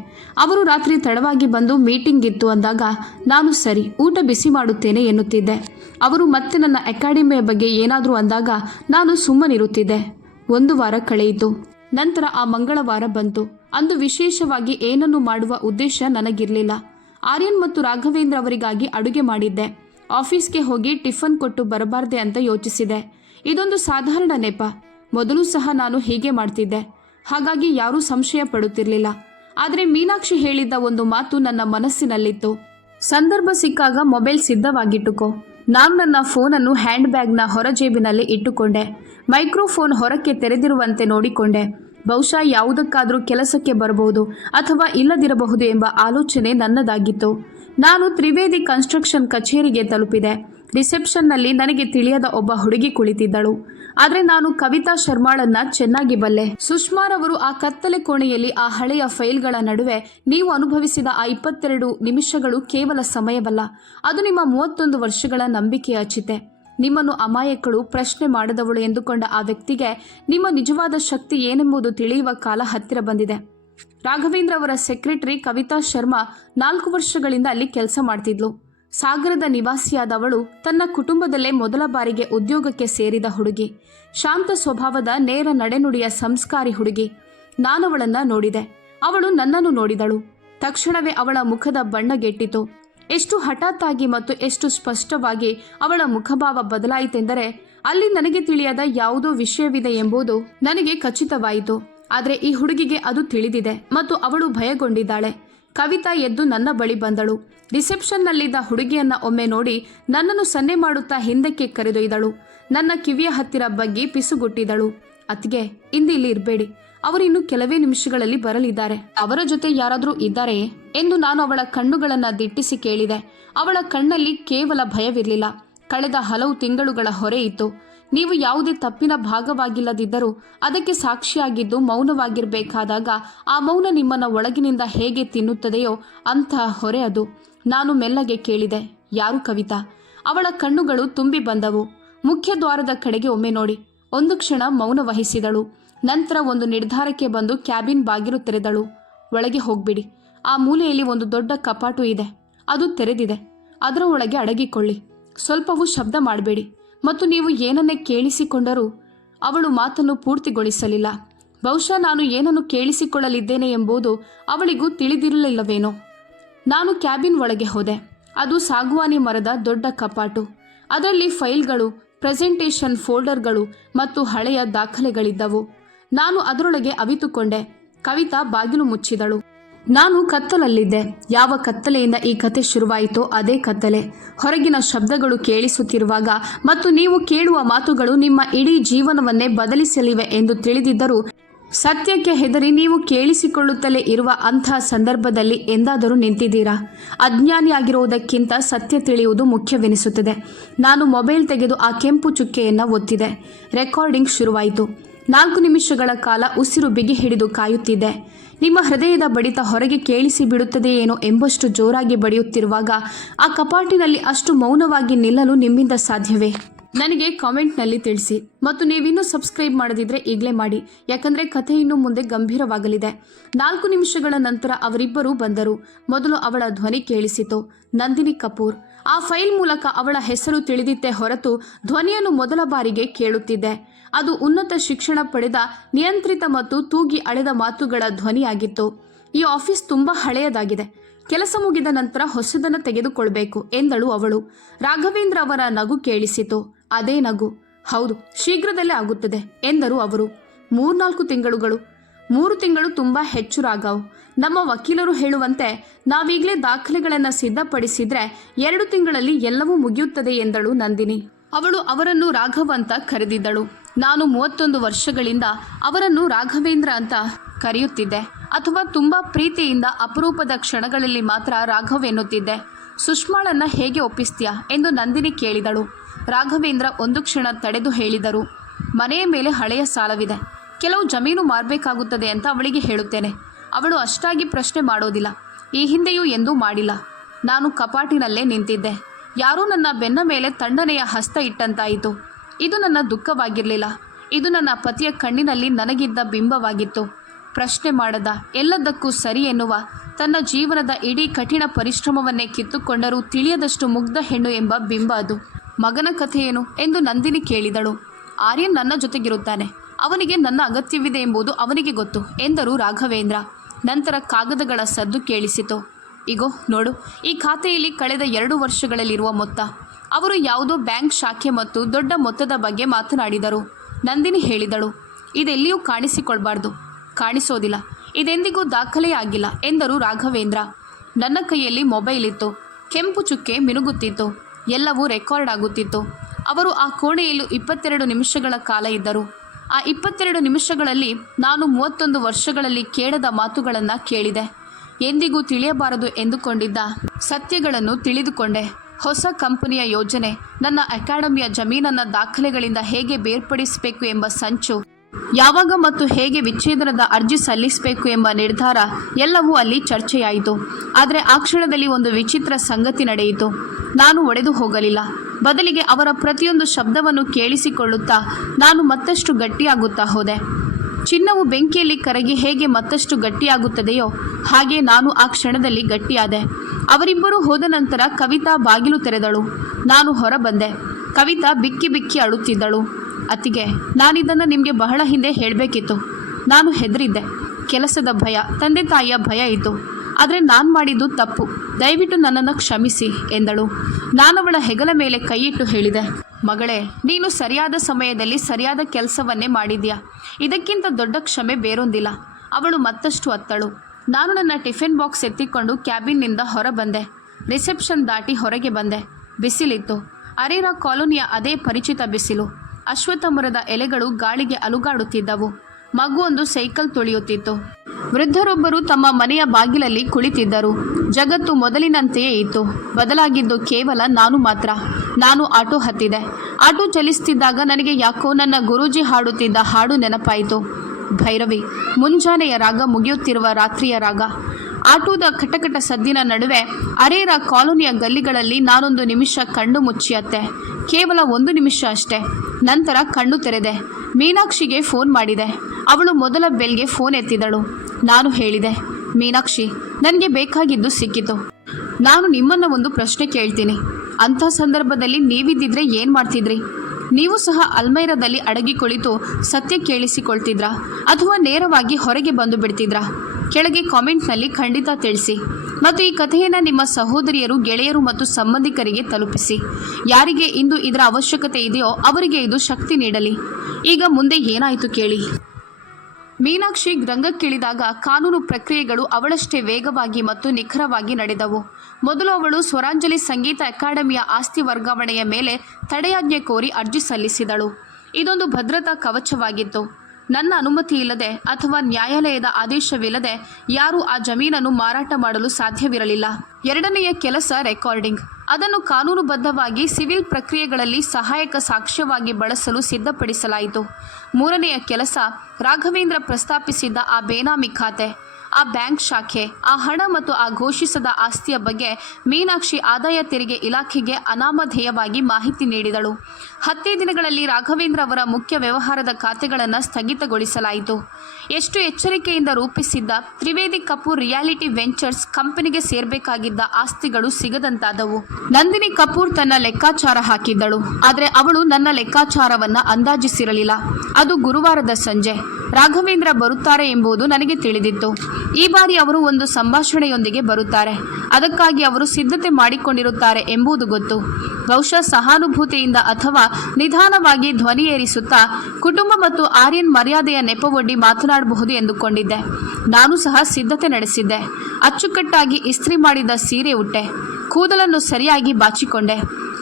ಅವರು ರಾತ್ರಿ ತಡವಾಗಿ ಬಂದು ಮೀಟಿಂಗ್ ಇತ್ತು ಅಂದಾಗ ನಾನು ಸರಿ, ಊಟ ಬಿಸಿ ಮಾಡುತ್ತೇನೆ ಎನ್ನುತ್ತಿದ್ದೆ. ಅವರು ಮತ್ತೆ ನನ್ನ ಅಕಾಡೆಮಿಯ ಬಗ್ಗೆ ಏನಾದರೂ ಅಂದಾಗ ನಾನು ಸುಮ್ಮನಿರುತ್ತಿದ್ದೆ. 1 ವಾರ ಕಳೆಯಿತು. ನಂತರ ಆ ಮಂಗಳವಾರ ಬಂತು. ಅಂದು ವಿಶೇಷವಾಗಿ ಏನನ್ನು ಮಾಡುವ ಉದ್ದೇಶ ನನಗಿರಲಿಲ್ಲ. ಆರ್ಯನ್ ಮತ್ತು ರಾಘವೇಂದ್ರ ಅವರಿಗಾಗಿ ಅಡುಗೆ ಮಾಡಿದ್ದೆ. ಆಫೀಸ್ಗೆ ಹೋಗಿ ಟಿಫನ್ ಕೊಟ್ಟು ಬರಬಾರ್ದೆ ಅಂತ ಯೋಚಿಸಿದೆ. ಇದೊಂದು ಸಾಧಾರಣ ನೆಪ. ಮೊದಲು ಸಹ ನಾನು ಹೀಗೆ ಮಾಡ್ತಿದ್ದೆ. ಹಾಗಾಗಿ ಯಾರೂ ಸಂಶಯ ಪಡುತ್ತಿರಲಿಲ್ಲ. ಆದರೆ ಮೀನಾಕ್ಷಿ ಹೇಳಿದ್ದ ಒಂದು ಮಾತು ನನ್ನ ಮನಸ್ಸಿನಲ್ಲಿತ್ತು. ಸಂದರ್ಭ ಸಿಕ್ಕಾಗ ಮೊಬೈಲ್ ಸಿದ್ಧವಾಗಿಟ್ಟುಕೋ. ನಾನು ನನ್ನ ಫೋನನ್ನು ಹ್ಯಾಂಡ್ ಬ್ಯಾಗ್ನ ಹೊರ ಜೇಬಿನಲ್ಲಿ ಇಟ್ಟುಕೊಂಡೆ. ಮೈಕ್ರೋಫೋನ್ ಹೊರಕ್ಕೆ ತೆರೆದಿರುವಂತೆ ನೋಡಿಕೊಂಡೆ. ಬಹುಶಃ ಯಾವುದಕ್ಕಾದರೂ ಕೆಲಸಕ್ಕೆ ಬರಬಹುದು ಅಥವಾ ಇಲ್ಲದಿರಬಹುದು ಎಂಬ ಆಲೋಚನೆ ನನ್ನದಾಗಿತ್ತು. ನಾನು ತ್ರಿವೇದಿ ಕನ್ಸ್ಟ್ರಕ್ಷನ್ ಕಚೇರಿಗೆ ತಲುಪಿದೆ. ರಿಸೆಪ್ಷನ್ನಲ್ಲಿ ನನಗೆ ತಿಳಿಯದ ಒಬ್ಬ ಹುಡುಗಿ ಕುಳಿತಿದ್ದಳು. ಆದರೆ ನಾನು ಕವಿತಾ ಶರ್ಮಾಳನ್ನ ಚೆನ್ನಾಗಿ ಬಲ್ಲೆ. ಸುಷ್ಮಾರವರು ಆ ಕತ್ತಲೆ ಕೋಣೆಯಲ್ಲಿ ಆ ಹಳೆಯ ಫೈಲ್ಗಳ ನಡುವೆ ನೀವು ಅನುಭವಿಸಿದ ಆ 22 ನಿಮಿಷಗಳು ಕೇವಲ ಸಮಯವಲ್ಲ, ಅದು ನಿಮ್ಮ 31 ವರ್ಷಗಳ ನಂಬಿಕೆಯ ಚಿತೆ. ನಿಮ್ಮನ್ನು ಅಮಾಯಕಳು, ಪ್ರಶ್ನೆ ಮಾಡದವಳು ಎಂದುಕೊಂಡ ಆ ವ್ಯಕ್ತಿಗೆ ನಿಮ್ಮ ನಿಜವಾದ ಶಕ್ತಿ ಏನೆಂಬುದು ತಿಳಿಯುವ ಕಾಲ ಹತ್ತಿರ ಬಂದಿದೆ. ರಾಘವೇಂದ್ರ ಅವರ ಸೆಕ್ರೆಟರಿ ಕವಿತಾ ಶರ್ಮಾ 4 ವರ್ಷಗಳಿಂದ ಅಲ್ಲಿ ಕೆಲಸ ಮಾಡ್ತಿದ್ಲು. ಸಾಗರದ ನಿವಾಸಿಯಾದವಳು. ತನ್ನ ಕುಟುಂಬದಲ್ಲೇ ಮೊದಲ ಬಾರಿಗೆ ಉದ್ಯೋಗಕ್ಕೆ ಸೇರಿದ ಹುಡುಗಿ. ಶಾಂತ ಸ್ವಭಾವದ, ನೇರ ನಡೆನುಡಿಯ ಸಂಸ್ಕಾರಿ ಹುಡುಗಿ. ನಾನವಳನ್ನ ನೋಡಿದೆ. ಅವಳು ನನ್ನನ್ನು ನೋಡಿದಳು. ತಕ್ಷಣವೇ ಅವಳ ಮುಖದ ಬಣ್ಣಗೆಟ್ಟಿತು. ಎಷ್ಟು ಹಠಾತ್ತಾಗಿ ಮತ್ತು ಎಷ್ಟು ಸ್ಪಷ್ಟವಾಗಿ ಅವಳ ಮುಖಭಾವ ಬದಲಾಯಿತೆಂದರೆ ಅಲ್ಲಿ ನನಗೆ ತಿಳಿಯದ ಯಾವುದೋ ವಿಷಯವಿದೆ ಎಂಬುದು ನನಗೆ ಖಚಿತವಾಯಿತು. ಆದರೆ ಈ ಹುಡುಗಿಗೆ ಅದು ತಿಳಿದಿದೆ ಮತ್ತು ಅವಳು ಭಯಗೊಂಡಿದ್ದಾಳೆ. ಕವಿತಾ ಎದ್ದು ನನ್ನ ಬಳಿ ಬಂದಳು. ರಿಸೆಪ್ಷನ್ನಲ್ಲಿದ್ದ ಹುಡುಗಿಯನ್ನ ಒಮ್ಮೆ ನೋಡಿ ನನ್ನನ್ನು ಸನ್ನೆ ಮಾಡುತ್ತಾ ಹಿಂದಕ್ಕೆ ಕರೆದೊಯ್ದಳು. ನನ್ನ ಕಿವಿಯ ಹತ್ತಿರ ಬಗ್ಗಿ ಪಿಸುಗುಟ್ಟಿದಳು. ಅತ್ತಿಗೆ, ಇಂದು ಇಲ್ಲಿ ಇರಬೇಡಿ. ಅವರು ಇನ್ನು ಕೆಲವೇ ನಿಮಿಷಗಳಲ್ಲಿ ಬರಲಿದ್ದಾರೆ. ಅವರ ಜೊತೆ ಯಾರಾದರೂ ಇದ್ದಾರೆಯೇ ಎಂದು ನಾನು ಅವಳ ಕಣ್ಣುಗಳನ್ನ ದಿಟ್ಟಿಸಿ ಕೇಳಿದೆ. ಅವಳ ಕಣ್ಣಲ್ಲಿ ಕೇವಲ ಭಯವಿರಲಿಲ್ಲ, ಕಳೆದ ಹಲವು ತಿಂಗಳುಗಳ ಹೊರೆ ಇತ್ತು. ನೀವು ಯಾವುದೇ ತಪ್ಪಿನ ಭಾಗವಾಗಿಲ್ಲದಿದ್ದರೂ ಅದಕ್ಕೆ ಸಾಕ್ಷಿಯಾಗಿದ್ದು ಮೌನವಾಗಿರಬೇಕಾದಾಗ ಆ ಮೌನ ನಿಮ್ಮನ್ನ ಒಳಗಿನಿಂದ ಹೇಗೆ ತಿನ್ನುತ್ತದೆಯೋ ಅಂತಹ ಹೊರೆ ಅದು. ನಾನು ಮೆಲ್ಲಗೆ ಕೇಳಿದೆ, ಯಾರು ಕವಿತಾ? ಅವಳ ಕಣ್ಣುಗಳು ತುಂಬಿ ಬಂದವು. ಮುಖ್ಯ ದ್ವಾರದ ಕಡೆಗೆ ಒಮ್ಮೆ ನೋಡಿ. ಒಂದು ಕ್ಷಣ ಮೌನ ವಹಿಸಿದಳು. ನಂತರ ಒಂದು ನಿರ್ಧಾರಕ್ಕೆ ಬಂದು ಕ್ಯಾಬಿನ್ ಬಾಗಿಲು ತೆರೆದಳು. ಒಳಗೆ ಹೋಗ್ಬಿಡಿ. ಆ ಮೂಲೆಯಲ್ಲಿ ಒಂದು ದೊಡ್ಡ ಕಪಾಟು ಇದೆ. ಅದು ತೆರೆದಿದೆ. ಅದರ ಒಳಗೆ ಅಡಗಿಕೊಳ್ಳಿ. ಸ್ವಲ್ಪವೂ ಶಬ್ದ ಮಾಡಬೇಡಿ. ಮತ್ತು ನೀವು ಏನನ್ನೇ ಕೇಳಿಸಿಕೊಂಡರೂ. ಅವಳು ಮಾತನ್ನು ಪೂರ್ತಿಗೊಳಿಸಲಿಲ್ಲ. ಬಹುಶಃ ನಾನು ಏನನ್ನು ಕೇಳಿಸಿಕೊಳ್ಳಲಿದ್ದೇನೆ ಎಂಬುದು ಅವಳಿಗೂ ತಿಳಿದಿರಲಿಲ್ಲವೇನೋ. ನಾನು ಕ್ಯಾಬಿನ್ ಒಳಗೆ ಹೋದೆ. ಅದು ಸಾಗುವಾನಿ ಮರದ ದೊಡ್ಡ ಕಪಾಟು. ಅದರಲ್ಲಿ ಫೈಲ್ಗಳು, ಪ್ರೆಸೆಂಟೇಷನ್ ಫೋಲ್ಡರ್ಗಳು ಮತ್ತು ಹಳೆಯ ದಾಖಲೆಗಳಿದ್ದವು. ನಾನು ಅದರೊಳಗೆ ಅವಿತುಕೊಂಡೆ. ಕವಿತಾ ಬಾಗಿಲು ಮುಚ್ಚಿದಳು. ನಾನು ಕತ್ತಲಲ್ಲಿದ್ದೆ. ಯಾವ ಕತ್ತಲೆಯಿಂದ ಈ ಕತೆ ಶುರುವಾಯಿತೋ ಅದೇ ಕತ್ತಲೆ. ಹೊರಗಿನ ಶಬ್ದಗಳು ಕೇಳಿಸುತ್ತಿರುವಾಗ ಮತ್ತು ನೀವು ಕೇಳುವ ಮಾತುಗಳು ನಿಮ್ಮ ಇಡೀ ಜೀವನವನ್ನೇ ಬದಲಿಸಲಿವೆ ಎಂದು ತಿಳಿದಿದ್ದರೂ ಸತ್ಯಕ್ಕೆ ಹೆದರಿ ನೀವು ಕೇಳಿಸಿಕೊಳ್ಳುತ್ತಲೇ ಇರುವ ಅಂತಹ ಸಂದರ್ಭದಲ್ಲಿ ಎಂದಾದರೂ ನಿಂತಿದ್ದೀರಾ? ಅಜ್ಞಾನಿಯಾಗಿರುವುದಕ್ಕಿಂತ ಸತ್ಯ ತಿಳಿಯುವುದು ಮುಖ್ಯವೆನಿಸುತ್ತದೆ. ನಾನು ಮೊಬೈಲ್ ತೆಗೆದು ಆ ಕೆಂಪು ಚುಕ್ಕೆಯನ್ನು ಒತ್ತಿದೆ. ರೆಕಾರ್ಡಿಂಗ್ ಶುರುವಾಯಿತು. 4 ನಿಮಿಷಗಳ ಕಾಲ ಉಸಿರು ಬಿಗಿ ಹಿಡಿದು ಕಾಯುತ್ತಿದ್ದೆ. ನಿಮ್ಮ ಹೃದಯದ ಬಡಿತ ಹೊರಗೆ ಕೇಳಿಸಿ ಬಿಡುತ್ತದೆಯೇನೋ ಎಂಬಷ್ಟು ಜೋರಾಗಿ ಬಡಿಯುತ್ತಿರುವಾಗ ಆ ಕಪಾಟಿನಲ್ಲಿ ಅಷ್ಟು ಮೌನವಾಗಿ ನಿಲ್ಲಲು ನಿಮ್ಮಿಂದ ಸಾಧ್ಯವೇ? ನನಗೆ ಕಾಮೆಂಟ್ನಲ್ಲಿ ತಿಳಿಸಿ. ಮತ್ತು ನೀವಿನ್ನೂ ಸಬ್ಸ್ಕ್ರೈಬ್ ಮಾಡದಿದ್ರೆ ಈಗಲೇ ಮಾಡಿ, ಯಾಕಂದರೆ ಕಥೆ ಇನ್ನು ಮುಂದೆ ಗಂಭೀರವಾಗಲಿದೆ. 4 ನಿಮಿಷಗಳ ನಂತರ ಅವರಿಬ್ಬರೂ ಬಂದರು. ಮೊದಲು ಅವಳ ಧ್ವನಿ ಕೇಳಿಸಿತು, ನಂದಿನಿ ಕಪೂರ್. ಆ ಫೈಲ್ ಮೂಲಕ ಅವಳ ಹೆಸರು ತಿಳಿದಿತ್ತೇ ಹೊರತು ಧ್ವನಿಯನ್ನು ಮೊದಲ ಬಾರಿಗೆ ಕೇಳುತ್ತಿದ್ದೆ. ಅದು ಉನ್ನತ ಶಿಕ್ಷಣ ಪಡೆದ, ನಿಯಂತ್ರಿತ ಮತ್ತು ತೂಗಿ ಅಳೆದ ಮಾತುಗಳ ಧ್ವನಿಯಾಗಿತ್ತು. ಈ ಆಫೀಸ್ ತುಂಬಾ ಹಳೆಯದಾಗಿದೆ. ಕೆಲಸ ಮುಗಿದ ನಂತರ ಹೊಸದನ್ನು ತೆಗೆದುಕೊಳ್ಬೇಕು ಎಂದಳು ಅವಳು. ರಾಘವೇಂದ್ರ ಅವರ ನಗು ಕೇಳಿಸಿತು. ಅದೇ ನಗು. ಹೌದು, ಶೀಘ್ರದಲ್ಲೇ ಆಗುತ್ತದೆ ಎಂದರು ಅವರು. 3-4 ತಿಂಗಳುಗಳು. 3 ತಿಂಗಳು ತುಂಬಾ ಹೆಚ್ಚು ರಾಘವ್. ನಮ್ಮ ವಕೀಲರು ಹೇಳುವಂತೆ ನಾವೀಗಲೇ ದಾಖಲೆಗಳನ್ನು ಸಿದ್ಧಪಡಿಸಿದ್ರೆ 2 ತಿಂಗಳಲ್ಲಿ ಎಲ್ಲವೂ ಮುಗಿಯುತ್ತದೆ ಎಂದಳು ನಂದಿನಿ. ಅವಳು ಅವರನ್ನು ರಾಘವ್ ಅಂತ ಕರೆದಿದ್ದಳು. ನಾನು 31 ವರ್ಷಗಳಿಂದ ಅವರನ್ನು ರಾಘವೇಂದ್ರ ಅಂತ ಕರೆಯುತ್ತಿದ್ದೆ, ಅಥವಾ ತುಂಬಾ ಪ್ರೀತಿಯಿಂದ ಅಪರೂಪದ ಕ್ಷಣಗಳಲ್ಲಿ ಮಾತ್ರ ರಾಘವ್ ಎನ್ನುತ್ತಿದ್ದೆ. ಸುಷ್ಮಾಳನ್ನ ಹೇಗೆ ಒಪ್ಪಿಸ್ತೀಯಾ ಎಂದು ನಂದಿನಿ ಕೇಳಿದಳು. ರಾಘವೇಂದ್ರ ಒಂದು ಕ್ಷಣ ತಡೆದು ಹೇಳಿದರು, ಮನೆಯ ಮೇಲೆ ಹಳೆಯ ಸಾಲವಿದೆ, ಕೆಲವು ಜಮೀನು ಮಾರಬೇಕಾಗುತ್ತದೆ ಅಂತ ಅವಳಿಗೆ ಹೇಳುತ್ತೇನೆ. ಅವಳು ಅಷ್ಟಾಗಿ ಪ್ರಶ್ನೆ ಮಾಡೋದಿಲ್ಲ, ಈ ಹಿಂದೆಯೂ ಎಂದೂ ಮಾಡಿಲ್ಲ. ನಾನು ಕಪಾಟಿನಲ್ಲೇ ನಿಂತಿದ್ದೆ. ಯಾರೋ ನನ್ನ ಬೆನ್ನ ಮೇಲೆ ತಣ್ಣನೆಯ ಹಸ್ತ ಇಟ್ಟಂತಾಯಿತು. ಇದು ನನ್ನ ದುಃಖವಾಗಿರಲಿಲ್ಲ, ಇದು ನನ್ನ ಪತಿಯ ಕಣ್ಣಿನಲ್ಲಿ ನನಗಿದ್ದ ಬಿಂಬವಾಗಿತ್ತು. ಪ್ರಶ್ನೆ ಮಾಡದ, ಎಲ್ಲದಕ್ಕೂ ಸರಿ ಎನ್ನುವ, ತನ್ನ ಜೀವನದ ಇಡೀ ಕಠಿಣ ಪರಿಶ್ರಮವನ್ನೇ ಕಿತ್ತುಕೊಂಡರೂ ತಿಳಿಯದಷ್ಟು ಮುಗ್ಧ ಹೆಣ್ಣು ಎಂಬ ಬಿಂಬ ಅದು. ಮಗನ ಕಥೆಯೇನು ಎಂದು ನಂದಿನಿ ಕೇಳಿದಳು. ಆರ್ಯನ್ ನನ್ನ ಜೊತೆಗಿರುತ್ತಾನೆ, ಅವನಿಗೆ ನನ್ನ ಅಗತ್ಯವಿದೆ ಎಂಬುದು ಅವನಿಗೆ ಗೊತ್ತು ಎಂದರು ರಾಘವೇಂದ್ರ. ನಂತರ ಕಾಗದಗಳ ಸದ್ದು ಕೇಳಿಸಿತು. ಇಗೋ ನೋಡು, ಈ ಖಾತೆಯಲ್ಲಿ ಕಳೆದ 2 ವರ್ಷಗಳಲ್ಲಿರುವ ಮೊತ್ತ. ಅವರು ಯಾವುದೋ ಬ್ಯಾಂಕ್ ಶಾಖೆ ಮತ್ತು ದೊಡ್ಡ ಮೊತ್ತದ ಬಗ್ಗೆ ಮಾತನಾಡಿದರು. ನಂದಿನಿ ಹೇಳಿದಳು, ಇದೆಲ್ಲಿಯೂ ಕಾಣಿಸಿಕೊಳ್ಬಾರ್ದು. ಕಾಣಿಸೋದಿಲ್ಲ, ಇದೆಂದಿಗೂ ದಾಖಲೆ ಆಗಿಲ್ಲ ಎಂದರು ರಾಘವೇಂದ್ರ. ನನ್ನ ಕೈಯಲ್ಲಿ ಮೊಬೈಲ್ ಇತ್ತು. ಕೆಂಪು ಚುಕ್ಕೆ ಮಿನುಗುತ್ತಿತ್ತು. ಎಲ್ಲವೂ ರೆಕಾರ್ಡ್ ಆಗುತ್ತಿತ್ತು. ಅವರು ಆ ಕೋಣೆಯಲ್ಲಿ 22 ನಿಮಿಷಗಳ ಕಾಲ ಇದ್ದರು. ಆ 22 ನಿಮಿಷಗಳಲ್ಲಿ ನಾನು 31 ವರ್ಷಗಳಲ್ಲಿ ಕೇಳದ ಮಾತುಗಳನ್ನು ಕೇಳಿದೆ. ಎಂದಿಗೂ ತಿಳಿಯಬಾರದು ಎಂದುಕೊಂಡಿದ್ದ ಸತ್ಯಗಳನ್ನು ತಿಳಿದುಕೊಂಡೆ. ಹೊಸ ಕಂಪನಿಯ ಯೋಜನೆ, ನನ್ನ ಅಕಾಡೆಮಿಯ ಜಮೀನನ್ನ ದಾಖಲೆಗಳಿಂದ ಹೇಗೆ ಬೇರ್ಪಡಿಸಬೇಕು ಎಂಬ ಸಂಚು, ಯಾವಾಗ ಮತ್ತು ಹೇಗೆ ವಿಚ್ಛೇದನದ ಅರ್ಜಿ ಸಲ್ಲಿಸಬೇಕು ಎಂಬ ನಿರ್ಧಾರ ಎಲ್ಲವೂ ಅಲ್ಲಿ ಚರ್ಚೆಯಾಯಿತು. ಆದರೆ ಆ ಕ್ಷಣದಲ್ಲಿ ಒಂದು ವಿಚಿತ್ರ ಸಂಗತಿ ನಡೆಯಿತು. ನಾನು ಒಡೆದು ಹೋಗಲಿಲ್ಲ. ಬದಲಿಗೆ ಅವರ ಪ್ರತಿಯೊಂದು ಶಬ್ದವನ್ನು ಕೇಳಿಸಿಕೊಳ್ಳುತ್ತಾ ನಾನು ಮತ್ತಷ್ಟು ಗಟ್ಟಿಯಾಗುತ್ತಾ ಹೋದೆ. ಚಿನ್ನವು ಬೆಂಕಿಯಲ್ಲಿ ಕರಗಿ ಹೇಗೆ ಮತ್ತಷ್ಟು ಗಟ್ಟಿಯಾಗುತ್ತದೆಯೋ ಹಾಗೆ ನಾನು ಆ ಕ್ಷಣದಲ್ಲಿ ಗಟ್ಟಿಯಾದೆ. ಅವರಿಬ್ಬರು ಹೋದ ನಂತರ ಕವಿತಾ ಬಾಗಿಲು ತೆರೆದಳು. ನಾನು ಹೊರ ಬಂದೆ. ಕವಿತಾ ಬಿಕ್ಕಿ ಬಿಕ್ಕಿ ಅಳುತ್ತಿದ್ದಳು. ಅತ್ತಿಗೆ, ನಾನಿದನ್ನು ನಿಮಗೆ ಬಹಳ ಹಿಂದೆ ಹೇಳಬೇಕಿತ್ತು. ನಾನು ಹೆದರಿದ್ದೆ. ಕೆಲಸದ ಭಯ, ತಂದೆ ತಾಯಿಯ ಭಯ ಇತ್ತು. ಆದರೆ ನಾನು ಮಾಡಿದ್ದು ತಪ್ಪು. ದಯವಿಟ್ಟು ನನ್ನನ್ನು ಕ್ಷಮಿಸಿ ಎಂದಳು. ನಾನವಳ ಹೆಗಲ ಮೇಲೆ ಕೈಯಿಟ್ಟು ಹೇಳಿದೆ, ಮಗಳೇ, ನೀನು ಸರಿಯಾದ ಸಮಯದಲ್ಲಿ ಸರಿಯಾದ ಕೆಲಸವನ್ನೇ ಮಾಡಿದ್ಯಾ. ಇದಕ್ಕಿಂತ ದೊಡ್ಡ ಕ್ಷಮೆ ಬೇರೊಂದಿಲ್ಲ. ಅವಳು ಮತ್ತಷ್ಟು ಅತ್ತಳು. ನಾನು ನನ್ನ ಟಿಫಿನ್ ಬಾಕ್ಸ್ ಎತ್ತಿಕೊಂಡು ಕ್ಯಾಬಿನ್ನಿಂದ ಹೊರ ಬಂದೆ. ರಿಸೆಪ್ಷನ್ ದಾಟಿ ಹೊರಗೆ ಬಂದೆ. ಬಿಸಿಲಿತ್ತು. ಅರೇರಾ ಕಾಲೋನಿಯ ಅದೇ ಪರಿಚಿತ ಬಿಸಿಲು. ಅಶ್ವತ್ಥ ಮರದ ಎಲೆಗಳು ಗಾಳಿಗೆ ಅಲುಗಾಡುತ್ತಿದ್ದವು. ಮಗುವೊಂದು ಸೈಕಲ್ ತುಳಿಯುತ್ತಿತ್ತು. ವೃದ್ಧರೊಬ್ಬರು ತಮ್ಮ ಮನೆಯ ಬಾಗಿಲಲ್ಲಿ ಕುಳಿತಿದ್ದರು. ಜಗತ್ತು ಮೊದಲಿನಂತೆಯೇ ಇತ್ತು. ಬದಲಾಗಿದ್ದು ಕೇವಲ ನಾನು ಮಾತ್ರ. ನಾನು ಆಟೋ ಹತ್ತಿದೆ. ಆಟೋ ಚಲಿಸುತ್ತಿದ್ದಾಗ ನನಗೆ ಯಾಕೋ ನನ್ನ ಗುರೂಜಿ ಹಾಡುತ್ತಿದ್ದ ಹಾಡು ನೆನಪಾಯಿತು. ಭೈರವಿ, ಮುಂಜಾನೆಯ ರಾಗ, ಮುಗಿಯುತ್ತಿರುವ ರಾತ್ರಿಯ ರಾಗ. ಆಟೋದ ಕಟಕಟ ಸದ್ದಿನ ನಡುವೆ ಅರೇರಾ ಕಾಲೋನಿಯ ಗಲ್ಲಿಗಳಲ್ಲಿ ನಾನೊಂದು ನಿಮಿಷ ಕಣ್ಣು ಮುಚ್ಚಿಯತ್ತೆ. ಕೇವಲ 1 ನಿಮಿಷ ಅಷ್ಟೇ. ನಂತರ ಕಣ್ಣು ತೆರೆದೆ. ಮೀನಾಕ್ಷಿಗೆ ಫೋನ್ ಮಾಡಿದೆ. ಅವಳು ಮೊದಲ ಬೆಲ್ಗೆ ಫೋನ್ ಎತ್ತಿದಳು. ನಾನು ಹೇಳಿದೆ, ಮೀನಾಕ್ಷಿ, ನನಗೆ ಬೇಕಾಗಿದ್ದು ಸಿಕ್ಕಿತು. ನಾನು ನಿಮ್ಮನ್ನು ಒಂದು ಪ್ರಶ್ನೆ ಕೇಳ್ತೀನಿ. ಅಂಥ ಸಂದರ್ಭದಲ್ಲಿ ನೀವಿದ್ದಿದ್ರೆ ಏನು ಮಾಡ್ತಿದ್ರಿ? ನೀವು ಸಹ ಅಲ್ಮೈರಾದಲ್ಲಿ ಅಡಗಿ ಕುಳಿತು ಸತ್ಯ ಕೇಳಿಸಿಕೊಳ್ತಿದ್ರಾ, ಅಥವಾ ನೇರವಾಗಿ ಹೊರಗೆ ಬಂದು ಬಿಡ್ತಿದ್ರಾ? ಕೆಳಗೆ ಕಾಮೆಂಟ್ನಲ್ಲಿ ಖಂಡಿತ ತಿಳಿಸಿ. ಮತ್ತು ಈ ಕಥೆಯನ್ನು ನಿಮ್ಮ ಸಹೋದರಿಯರು, ಗೆಳೆಯರು ಮತ್ತು ಸಂಬಂಧಿಕರಿಗೆ ತಲುಪಿಸಿ. ಯಾರಿಗೆ ಇಂದು ಇದರ ಅವಶ್ಯಕತೆ ಇದೆಯೋ ಅವರಿಗೆ ಇದು ಶಕ್ತಿ ನೀಡಲಿ. ಈಗ ಮುಂದೆ ಏನಾಯಿತು ಕೇಳಿ. ಮೀನಾಕ್ಷಿ ರಂಗಕ್ಕಿಳಿದಾಗ ಕಾನೂನು ಪ್ರಕ್ರಿಯೆಗಳು ಅವಳಷ್ಟೇ ವೇಗವಾಗಿ ಮತ್ತು ನಿಖರವಾಗಿ ನಡೆದವು. ಮೊದಲು ಅವಳು ಸ್ವರಾಂಜಲಿ ಸಂಗೀತ ಅಕಾಡೆಮಿಯ ಆಸ್ತಿ ವರ್ಗಾವಣೆಯ ಮೇಲೆ ತಡೆಯಾಜ್ಞೆ ಕೋರಿ ಅರ್ಜಿ ಸಲ್ಲಿಸಿದಳು. ಇದೊಂದು ಭದ್ರತಾ ಕವಚವಾಗಿತ್ತು. ನನ್ನ ಅನುಮತಿ ಇಲ್ಲದೆ ಅಥವಾ ನ್ಯಾಯಾಲಯದ ಆದೇಶವಿಲ್ಲದೆ ಯಾರೂ ಆ ಜಮೀನನ್ನು ಮಾರಾಟ ಮಾಡಲು ಸಾಧ್ಯವಿರಲಿಲ್ಲ. 2ನೆಯ ಕೆಲಸ ರೆಕಾರ್ಡಿಂಗ್. ಅದನ್ನು ಕಾನೂನುಬದ್ಧವಾಗಿ ಸಿವಿಲ್ ಪ್ರಕ್ರಿಯೆಗಳಲ್ಲಿ ಸಹಾಯಕ ಸಾಕ್ಷ್ಯವಾಗಿ ಬಳಸಲು ಸಿದ್ಧಪಡಿಸಲಾಯಿತು. 3ನೆಯ ಕೆಲಸ ರಾಘವೇಂದ್ರ ಪ್ರಸ್ತಾಪಿಸಿದ್ದ ಆ ಬೇನಾಮಿ ಖಾತೆ, ಆ ಬ್ಯಾಂಕ್ ಶಾಖೆ, ಆ ಹಣ ಮತ್ತು ಆ ಘೋಷಿಸದ ಆಸ್ತಿಯ ಬಗ್ಗೆ ಮೀನಾಕ್ಷಿ ಆದಾಯ ತೆರಿಗೆ ಇಲಾಖೆಗೆ ಅನಾಮಧೇಯವಾಗಿ ಮಾಹಿತಿ ನೀಡಿದಳು. 10 ದಿನಗಳಲ್ಲಿ ರಾಘವೇಂದ್ರ ಅವರ ಮುಖ್ಯ ವ್ಯವಹಾರದ ಖಾತೆಗಳನ್ನು ಸ್ಥಗಿತಗೊಳಿಸಲಾಯಿತು. ಎಷ್ಟು ಎಚ್ಚರಿಕೆಯಿಂದ ರೂಪಿಸಿದ್ದ ತ್ರಿವೇದಿ ಕಪೂರ್ ರಿಯಾಲಿಟಿ ವೆಂಚರ್ಸ್ ಕಂಪನಿಗೆ ಸೇರಬೇಕಾಗಿದ್ದ ಆಸ್ತಿಗಳು ಸಿಗದಂತಾದವು. ನಂದಿನಿ ಕಪೂರ್ ತನ್ನ ಲೆಕ್ಕಾಚಾರ ಹಾಕಿದ್ದಳು. ಆದರೆ ಅವಳು ನನ್ನ ಲೆಕ್ಕಾಚಾರವನ್ನು ಅಂದಾಜಿಸಿರಲಿಲ್ಲ. ಅದು ಗುರುವಾರದ ಸಂಜೆ. ರಾಘವೇಂದ್ರ ಬರುತ್ತಾರೆ ಎಂಬುದು ನನಗೆ ತಿಳಿದಿತ್ತು. ಈ ಬಾರಿ ಅವರು ಒಂದು ಸಂಭಾಷಣೆಯೊಂದಿಗೆ ಬರುತ್ತಾರೆ. ಅದಕ್ಕಾಗಿ ಅವರು ಸಿದ್ಧತೆ ಮಾಡಿಕೊಂಡಿರುತ್ತಾರೆ ಎಂಬುದು ಗೊತ್ತು. ಬಹುಶಃ ಸಹಾನುಭೂತಿಯಿಂದ ಅಥವಾ ನಿಧಾನವಾಗಿ ಧ್ವನಿ ಏರಿಸುತ್ತಾ ಕುಟುಂಬ ಮತ್ತು ಆರ್ಯನ್ ಮರ್ಯಾದೆಯ ನೆಪವೊಡ್ಡಿ ಮಾತನಾಡಬಹುದು ಎಂದುಕೊಂಡಿದ್ದೆ. ನಾನು ಸಹ ಸಿದ್ಧತೆ ನಡೆಸಿದ್ದೆ. ಅಚ್ಚುಕಟ್ಟಾಗಿ ಇಸ್ತ್ರಿ ಮಾಡಿದ ಸೀರೆ ಉಟ್ಟೆ. ಕೂದಲನ್ನು ಸರಿಯಾಗಿ ಬಾಚಿಕೊಂಡೆ.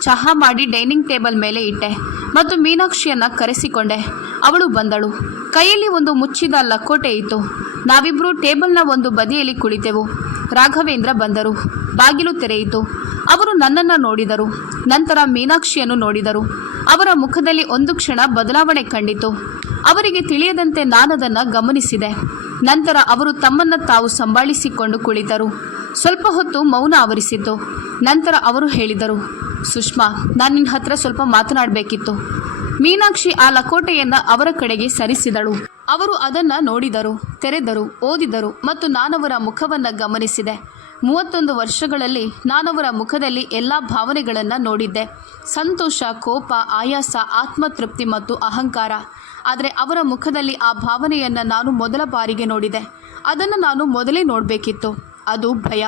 ಚಹಾ ಮಾಡಿ ಡೈನಿಂಗ್ ಟೇಬಲ್ ಮೇಲೆ ಇಟ್ಟೆ ಮತ್ತು ಮೀನಾಕ್ಷಿಯನ್ನ ಕರೆಸಿಕೊಂಡೆ. ಅವಳು ಬಂದಳು. ಕೈಯಲ್ಲಿ ಒಂದು ಮುಚ್ಚಿದ ಲಕೋಟೆ ಇತ್ತು. ನಾವಿಬ್ಬರು ಟೇಬಲ್ನ ಒಂದು ಬದಿಯಲ್ಲಿ ಕುಳಿತೆವು. ರಾಘವೇಂದ್ರ ಬಂದರು. ಬಾಗಿಲು ತೆರೆಯಿತು. ಅವರು ನನ್ನನ್ನು ನೋಡಿದರು. ನಂತರ ಮೀನಾಕ್ಷಿಯನ್ನು ನೋಡಿದರು. ಅವರ ಮುಖದಲ್ಲಿ ಒಂದು ಕ್ಷಣ ಬದಲಾವಣೆ ಕಂಡಿತು. ಅವರಿಗೆ ತಿಳಿಯದಂತೆ ನಾನದನ್ನು ಗಮನಿಸಿದೆ. ನಂತರ ಅವರು ತಮ್ಮನ್ನು ತಾವು ಸಂಭಾಳಿಸಿಕೊಂಡು ಕುಳಿತರು. ಸ್ವಲ್ಪ ಹೊತ್ತು ಮೌನ ಆವರಿಸಿತು. ನಂತರ ಅವರು ಹೇಳಿದರು, ಸುಷ್ಮಾ, ನಾನು ನಿನ್ನ ಹತ್ರ ಸ್ವಲ್ಪ ಮಾತನಾಡಬೇಕಿತ್ತು. ಮೀನಾಕ್ಷಿ ಆ ಲಕೋಟೆಯನ್ನು ಅವರ ಕಡೆಗೆ ಸರಿಸಿದಳು. ಅವರು ಅದನ್ನು ನೋಡಿದರು, ತೆರೆದರು, ಓದಿದರು ಮತ್ತು ನಾನವರ ಮುಖವನ್ನು ಗಮನಿಸಿದೆ. 31 ವರ್ಷಗಳಲ್ಲಿ ನಾನವರ ಮುಖದಲ್ಲಿ ಎಲ್ಲ ಭಾವನೆಗಳನ್ನು ನೋಡಿದ್ದೆ. ಸಂತೋಷ, ಕೋಪ, ಆಯಾಸ, ಆತ್ಮತೃಪ್ತಿ ಮತ್ತು ಅಹಂಕಾರ. ಆದರೆ ಅವರ ಮುಖದಲ್ಲಿ ಆ ಭಾವನೆಯನ್ನು ನಾನು ಮೊದಲ ಬಾರಿಗೆ ನೋಡಿದೆ. ಅದನ್ನು ನಾನು ಮೊದಲೇ ನೋಡಬೇಕಿತ್ತು. ಅದು ಭಯ.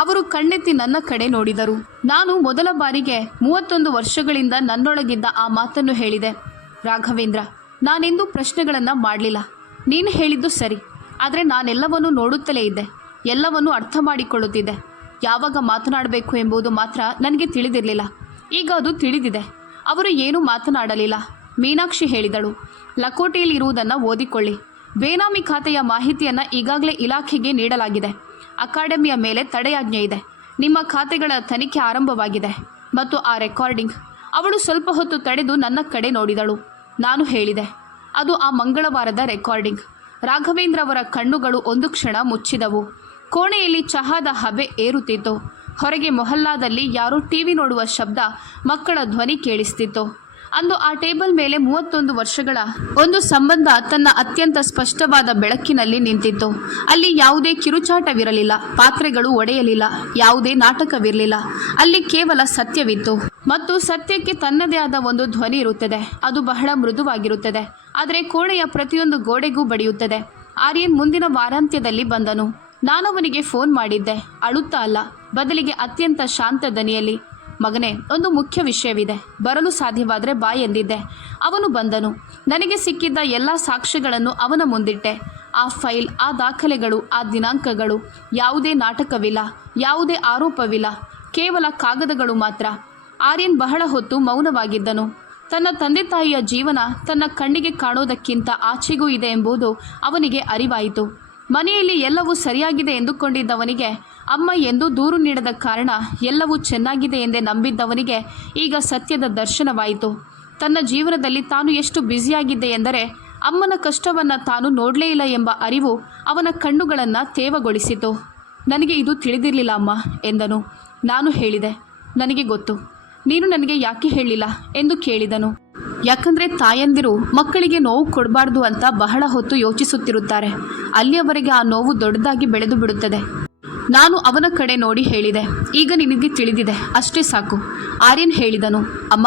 ಅವರು ಕಣ್ಣೆತ್ತಿ ನನ್ನ ಕಡೆ ನೋಡಿದರು. ನಾನು ಮೊದಲ ಬಾರಿಗೆ 31 ವರ್ಷಗಳಿಂದ ನನ್ನೊಳಗಿದ್ದ ಆ ಮಾತನ್ನು ಹೇಳಿದೆ. ರಾಘವೇಂದ್ರ, ನಾನೆಂದೂ ಪ್ರಶ್ನೆಗಳನ್ನು ಮಾಡಲಿಲ್ಲ. ನೀನು ಹೇಳಿದ್ದು ಸರಿ. ಆದರೆ ನಾನೆಲ್ಲವನ್ನೂ ನೋಡುತ್ತಲೇ ಇದ್ದೆ. ಎಲ್ಲವನ್ನೂ ಅರ್ಥ ಮಾಡಿಕೊಳ್ಳುತ್ತಿದ್ದೆ. ಯಾವಾಗ ಮಾತನಾಡಬೇಕು ಎಂಬುದು ಮಾತ್ರ ನನಗೆ ತಿಳಿದಿರಲಿಲ್ಲ. ಈಗ ಅದು ತಿಳಿದಿದೆ. ಅವರು ಏನೂ ಮಾತನಾಡಲಿಲ್ಲ. ಮೀನಾಕ್ಷಿ ಹೇಳಿದಳು, ಲಕೋಟೆಯಲ್ಲಿರುವುದನ್ನು ಓದಿಕೊಳ್ಳಿ. ಬೇನಾಮಿ ಖಾತೆಯ ಮಾಹಿತಿಯನ್ನು ಈಗಾಗಲೇ ಇಲಾಖೆಗೆ ನೀಡಲಾಗಿದೆ. ಅಕಾಡೆಮಿಯ ಮೇಲೆ ತಡೆಯಾಜ್ಞೆ ಇದೆ. ನಿಮ್ಮ ಖಾತೆಗಳ ತನಿಖೆ ಆರಂಭವಾಗಿದೆ ಮತ್ತು ಆ ರೆಕಾರ್ಡಿಂಗ್. ಅವಳು ಸ್ವಲ್ಪ ಹೊತ್ತು ತಡೆದು ನನ್ನ ಕಡೆ ನೋಡಿದಳು. ನಾನು ಹೇಳಿದೆ, ಅದು ಆ ಮಂಗಳವಾರದ ರೆಕಾರ್ಡಿಂಗ್. ರಾಘವೇಂದ್ರ ಅವರ ಕಣ್ಣುಗಳು ಒಂದು ಕ್ಷಣ ಮುಚ್ಚಿದವು. ಕೋಣೆಯಲ್ಲಿ ಚಹಾದ ಹಬೆ ಏರುತ್ತಿತ್ತು. ಹೊರಗೆ ಮೊಹಲ್ಲಾದಲ್ಲಿ ಯಾರೋ ಟಿವಿ ನೋಡುವ ಶಬ್ದ, ಮಕ್ಕಳ ಧ್ವನಿ ಕೇಳಿಸ್ತಿತ್ತು. ಅಂದು ಆ ಟೇಬಲ್ ಮೇಲೆ 31 ವರ್ಷಗಳ ಒಂದು ಸಂಬಂಧ ತನ್ನ ಅತ್ಯಂತ ಸ್ಪಷ್ಟವಾದ ಬೆಳಕಿನಲ್ಲಿ ನಿಂತಿತ್ತು. ಅಲ್ಲಿ ಯಾವುದೇ ಕಿರುಚಾಟವಿರಲಿಲ್ಲ, ಪಾತ್ರೆಗಳು ಒಡೆಯಲಿಲ್ಲ, ಯಾವುದೇ ನಾಟಕವಿರಲಿಲ್ಲ. ಅಲ್ಲಿ ಕೇವಲ ಸತ್ಯವಿತ್ತು ಮತ್ತು ಸತ್ಯಕ್ಕೆ ತನ್ನದೇ ಆದ ಒಂದು ಧ್ವನಿ ಇರುತ್ತದೆ. ಅದು ಬಹಳ ಮೃದುವಾಗಿರುತ್ತದೆ, ಆದರೆ ಕೋಣೆಯ ಪ್ರತಿಯೊಂದು ಗೋಡೆಗೂ ಬಡಿಯುತ್ತದೆ. ಆರ್ಯನ್ ಮುಂದಿನ ವಾರಾಂತ್ಯದಲ್ಲಿ ಬಂದನು. ನಾನವನಿಗೆ ಫೋನ್ ಮಾಡಿದ್ದೆ. ಅಳುತ್ತಾ ಅಲ್ಲ, ಬದಲಿಗೆ ಅತ್ಯಂತ ಶಾಂತ ದನಿಯಲ್ಲಿ. ಮಗನೇ, ಒಂದು ಮುಖ್ಯ ವಿಷಯವಿದೆ, ಬರಲು ಸಾಧ್ಯವಾದರೆ ಬಾ ಎಂದಿದ್ದೆ. ಅವನು ಬಂದನು. ನನಗೆ ಸಿಕ್ಕಿದ್ದ ಎಲ್ಲ ಸಾಕ್ಷ್ಯಗಳನ್ನು ಅವನ ಮುಂದಿಟ್ಟೆ. ಆ ಫೈಲ್, ಆ ದಾಖಲೆಗಳು, ಆ ದಿನಾಂಕಗಳು. ಯಾವುದೇ ನಾಟಕವಿಲ್ಲ, ಯಾವುದೇ ಆರೋಪವಿಲ್ಲ, ಕೇವಲ ಕಾಗದಗಳು ಮಾತ್ರ. ಆರ್ಯನ್ ಬಹಳ ಹೊತ್ತು ಮೌನವಾಗಿದ್ದನು. ತನ್ನ ತಂದೆ ತಾಯಿಯ ಜೀವನ ತನ್ನ ಕಣ್ಣಿಗೆ ಕಾಣೋದಕ್ಕಿಂತ ಆಚೆಗೂ ಇದೆ ಎಂಬುದು ಅವನಿಗೆ ಅರಿವಾಯಿತು. ಮನೆಯಲ್ಲಿ ಎಲ್ಲವೂ ಸರಿಯಾಗಿದೆ ಎಂದುಕೊಂಡಿದ್ದವನಿಗೆ, ಅಮ್ಮ ಎಂದೂ ದೂರು ನೀಡದ ಕಾರಣ ಎಲ್ಲವೂ ಚೆನ್ನಾಗಿದೆ ಎಂದೇ ನಂಬಿದ್ದವನಿಗೆ ಈಗ ಸತ್ಯದ ದರ್ಶನವಾಯಿತು. ತನ್ನ ಜೀವನದಲ್ಲಿ ತಾನು ಎಷ್ಟು ಬ್ಯುಸಿಯಾಗಿದ್ದೆ ಎಂದರೆ ಅಮ್ಮನ ಕಷ್ಟವನ್ನು ತಾನು ನೋಡಲೇ ಇಲ್ಲ ಎಂಬ ಅರಿವು ಅವನ ಕಣ್ಣುಗಳನ್ನು ತೇವಗೊಳಿಸಿತು. ನನಗೆ ಇದು ತಿಳಿದಿರಲಿಲ್ಲ ಅಮ್ಮ ಎಂದನು. ನಾನು ಹೇಳಿದೆ, ನನಗೆ ಗೊತ್ತು. ನೀನು ನನಗೆ ಯಾಕೆ ಹೇಳಿಲ್ಲ ಎಂದು ಕೇಳಿದನು. ಯಾಕಂದರೆ ತಾಯಂದಿರು ಮಕ್ಕಳಿಗೆ ನೋವು ಕೊಡಬಾರ್ದು ಅಂತ ಬಹಳ ಹೊತ್ತು ಯೋಚಿಸುತ್ತಿರುತ್ತಾರೆ. ಅಲ್ಲಿಯವರೆಗೆ ಆ ನೋವು ದೊಡ್ಡದಾಗಿ ಬೆಳೆದು ಬಿಡುತ್ತದೆ. ನಾನು ಅವನ ಕಡೆ ನೋಡಿ ಹೇಳಿದೆ, ಈಗ ನಿನಗೆ ತಿಳಿದಿದೆ, ಅಷ್ಟೇ ಸಾಕು. ಆರ್ಯನ್ ಹೇಳಿದನು, ಅಮ್ಮ,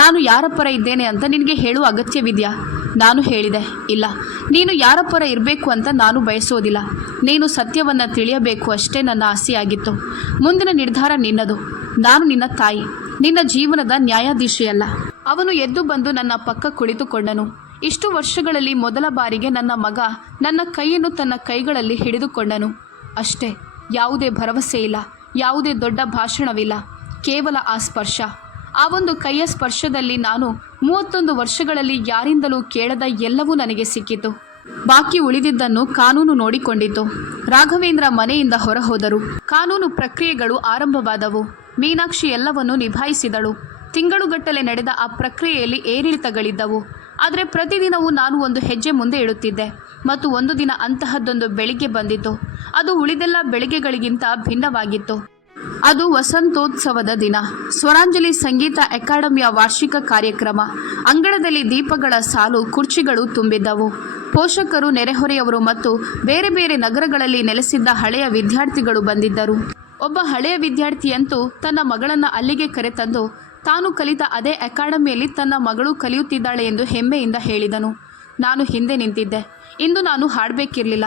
ನಾನು ಯಾರ ಪರ ಇದ್ದೇನೆ ಅಂತ ನಿನಗೆ ಹೇಳುವ ಅಗತ್ಯವಿದೆಯಾ? ನಾನು ಹೇಳಿದೆ, ಇಲ್ಲ, ನೀನು ಯಾರ ಪರ ಇರಬೇಕು ಅಂತ ನಾನು ಬಯಸೋದಿಲ್ಲ. ನೀನು ಸತ್ಯವನ್ನು ತಿಳಿಯಬೇಕು ಅಷ್ಟೇ ನನ್ನ ಆಸೆಯಾಗಿತ್ತು. ಮುಂದಿನ ನಿರ್ಧಾರ ನಿನ್ನದು. ನಾನು ನಿನ್ನ ತಾಯಿ, ನಿನ್ನ ಜೀವನದ ನ್ಯಾಯಾಧೀಶೆಯಲ್ಲ. ಅವನು ಎದ್ದು ಬಂದು ನನ್ನ ಪಕ್ಕ ಕುಳಿತುಕೊಂಡನು. ಇಷ್ಟು ವರ್ಷಗಳಲ್ಲಿ ಮೊದಲ ಬಾರಿಗೆ ನನ್ನ ಮಗ ನನ್ನ ಕೈಯನ್ನು ತನ್ನ ಕೈಗಳಲ್ಲಿ ಹಿಡಿದುಕೊಂಡನು. ಅಷ್ಟೇ, ಯಾವುದೇ ಭರವಸೆ ಇಲ್ಲ, ಯಾವುದೇ ದೊಡ್ಡ ಭಾಷಣವಿಲ್ಲ, ಕೇವಲ ಆ ಸ್ಪರ್ಶ. ಆ ಒಂದು ಕೈಯ ಸ್ಪರ್ಶದಲ್ಲಿ ನಾನು 31 ವರ್ಷಗಳಲ್ಲಿ ಯಾರಿಂದಲೂ ಕೇಳದ ಎಲ್ಲವೂ ನನಗೆ ಸಿಕ್ಕಿತು. ಬಾಕಿ ಉಳಿದಿದ್ದನ್ನು ಕಾನೂನು ನೋಡಿಕೊಂಡಿತು. ರಾಘವೇಂದ್ರ ಮನೆಯಿಂದ ಹೊರಹೋದರು. ಕಾನೂನು ಪ್ರಕ್ರಿಯೆಗಳು ಆರಂಭವಾದವು. ಮೀನಾಕ್ಷಿ ಎಲ್ಲವನ್ನೂ ನಿಭಾಯಿಸಿದಳು. ತಿಂಗಳುಗಟ್ಟಲೆ ನಡೆದ ಆ ಪ್ರಕ್ರಿಯೆಯಲ್ಲಿ ಏರಿಳಿತಗಳಿದ್ದವು. ಆದರೆ ಪ್ರತಿದಿನವೂ ನಾನು ಒಂದು ಹೆಜ್ಜೆ ಮುಂದೆ ಇಡುತ್ತಿದ್ದೆ. ಮತ್ತು ಒಂದು ದಿನ ಅಂತಹದ್ದೊಂದು ಬೆಳಿಗ್ಗೆ ಬಂದಿತು. ಅದು ಉಳಿದೆಲ್ಲ ಬೆಳಿಗ್ಗೆಗಳಿಗಿಂತ ಭಿನ್ನವಾಗಿತ್ತು. ಅದು ವಸಂತೋತ್ಸವದ ದಿನ. ಸ್ವರಾಂಜಲಿ ಸಂಗೀತ ಅಕಾಡೆಮಿಯ ವಾರ್ಷಿಕ ಕಾರ್ಯಕ್ರಮ. ಅಂಗಳದಲ್ಲಿ ದೀಪಗಳ ಸಾಲು, ಕುರ್ಚಿಗಳು ತುಂಬಿದ್ದವು. ಪೋಷಕರು, ನೆರೆಹೊರೆಯವರು ಮತ್ತು ಬೇರೆ ಬೇರೆ ನಗರಗಳಲ್ಲಿ ನೆಲೆಸಿದ್ದ ಹಳೆಯ ವಿದ್ಯಾರ್ಥಿಗಳು ಬಂದಿದ್ದರು. ಒಬ್ಬ ಹಳೆಯ ವಿದ್ಯಾರ್ಥಿಯಂತೂ ತನ್ನ ಮಗಳನ್ನು ಅಲ್ಲಿಗೆ ಕರೆತಂದು ತಾನು ಕಲಿತ ಅದೇ ಅಕಾಡೆಮಿಯಲ್ಲಿ ತನ್ನ ಮಗಳು ಕಲಿಯುತ್ತಿದ್ದಾಳೆ ಎಂದು ಹೆಮ್ಮೆಯಿಂದ ಹೇಳಿದನು. ನಾನು ಹಿಂದೆ ನಿಂತಿದ್ದೆ. ಇಂದು ನಾನು ಹಾಡಬೇಕಿರಲಿಲ್ಲ.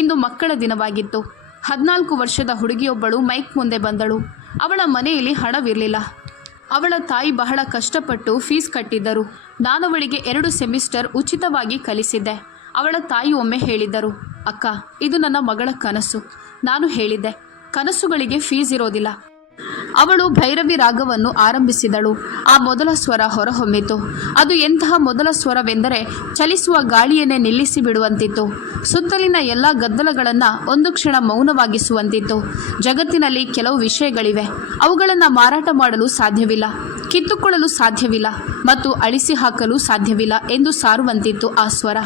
ಇಂದು ಮಕ್ಕಳ ದಿನವಾಗಿತ್ತು. 14 ವರ್ಷದ ಹುಡುಗಿಯೊಬ್ಬಳು ಮೈಕ್ ಮುಂದೆ ಬಂದಳು. ಅವಳ ಮನೆಯಲ್ಲಿ ಹಣವಿರಲಿಲ್ಲ. ಅವಳ ತಾಯಿ ಬಹಳ ಕಷ್ಟಪಟ್ಟು ಫೀಸ್ ಕಟ್ಟಿದ್ದರು. ನಾನವಳಿಗೆ 2 ಸೆಮಿಸ್ಟರ್ ಉಚಿತವಾಗಿ ಕಲಿಸಿದ್ದೆ. ಅವಳ ತಾಯಿ ಒಮ್ಮೆ ಹೇಳಿದ್ದರು, ಅಕ್ಕ, ಇದು ನನ್ನ ಮಗಳ ಕನಸು. ನಾನು ಹೇಳಿದ್ದೆ, ಕನಸುಗಳಿಗೆ ಫೀಸ್ ಇರೋದಿಲ್ಲ. ಅವಳು ಭೈರವಿ ರಾಗವನ್ನು ಆರಂಭಿಸಿದಳು. ಆ ಮೊದಲ ಸ್ವರ ಹೊರಹೊಮ್ಮಿತು. ಅದು ಎಂತಹ ಮೊದಲ ಸ್ವರವೆಂದರೆ ಚಲಿಸುವ ಗಾಳಿಯನ್ನೇ ನಿಲ್ಲಿಸಿ ಬಿಡುವಂತಿತ್ತು. ಸುತ್ತಲಿನ ಎಲ್ಲ ಗದ್ದಲಗಳನ್ನು ಒಂದು ಕ್ಷಣ ಮೌನವಾಗಿಸುವಂತಿತ್ತು. ಜಗತ್ತಿನಲ್ಲಿ ಕೆಲವು ವಿಷಯಗಳಿವೆ, ಅವುಗಳನ್ನು ಮಾರಾಟ ಮಾಡಲು ಸಾಧ್ಯವಿಲ್ಲ, ಕಿತ್ತುಕೊಳ್ಳಲು ಸಾಧ್ಯವಿಲ್ಲ ಮತ್ತು ಅಳಿಸಿ ಹಾಕಲು ಸಾಧ್ಯವಿಲ್ಲ ಎಂದು ಸಾರುವಂತಿತ್ತು ಆ ಸ್ವರ.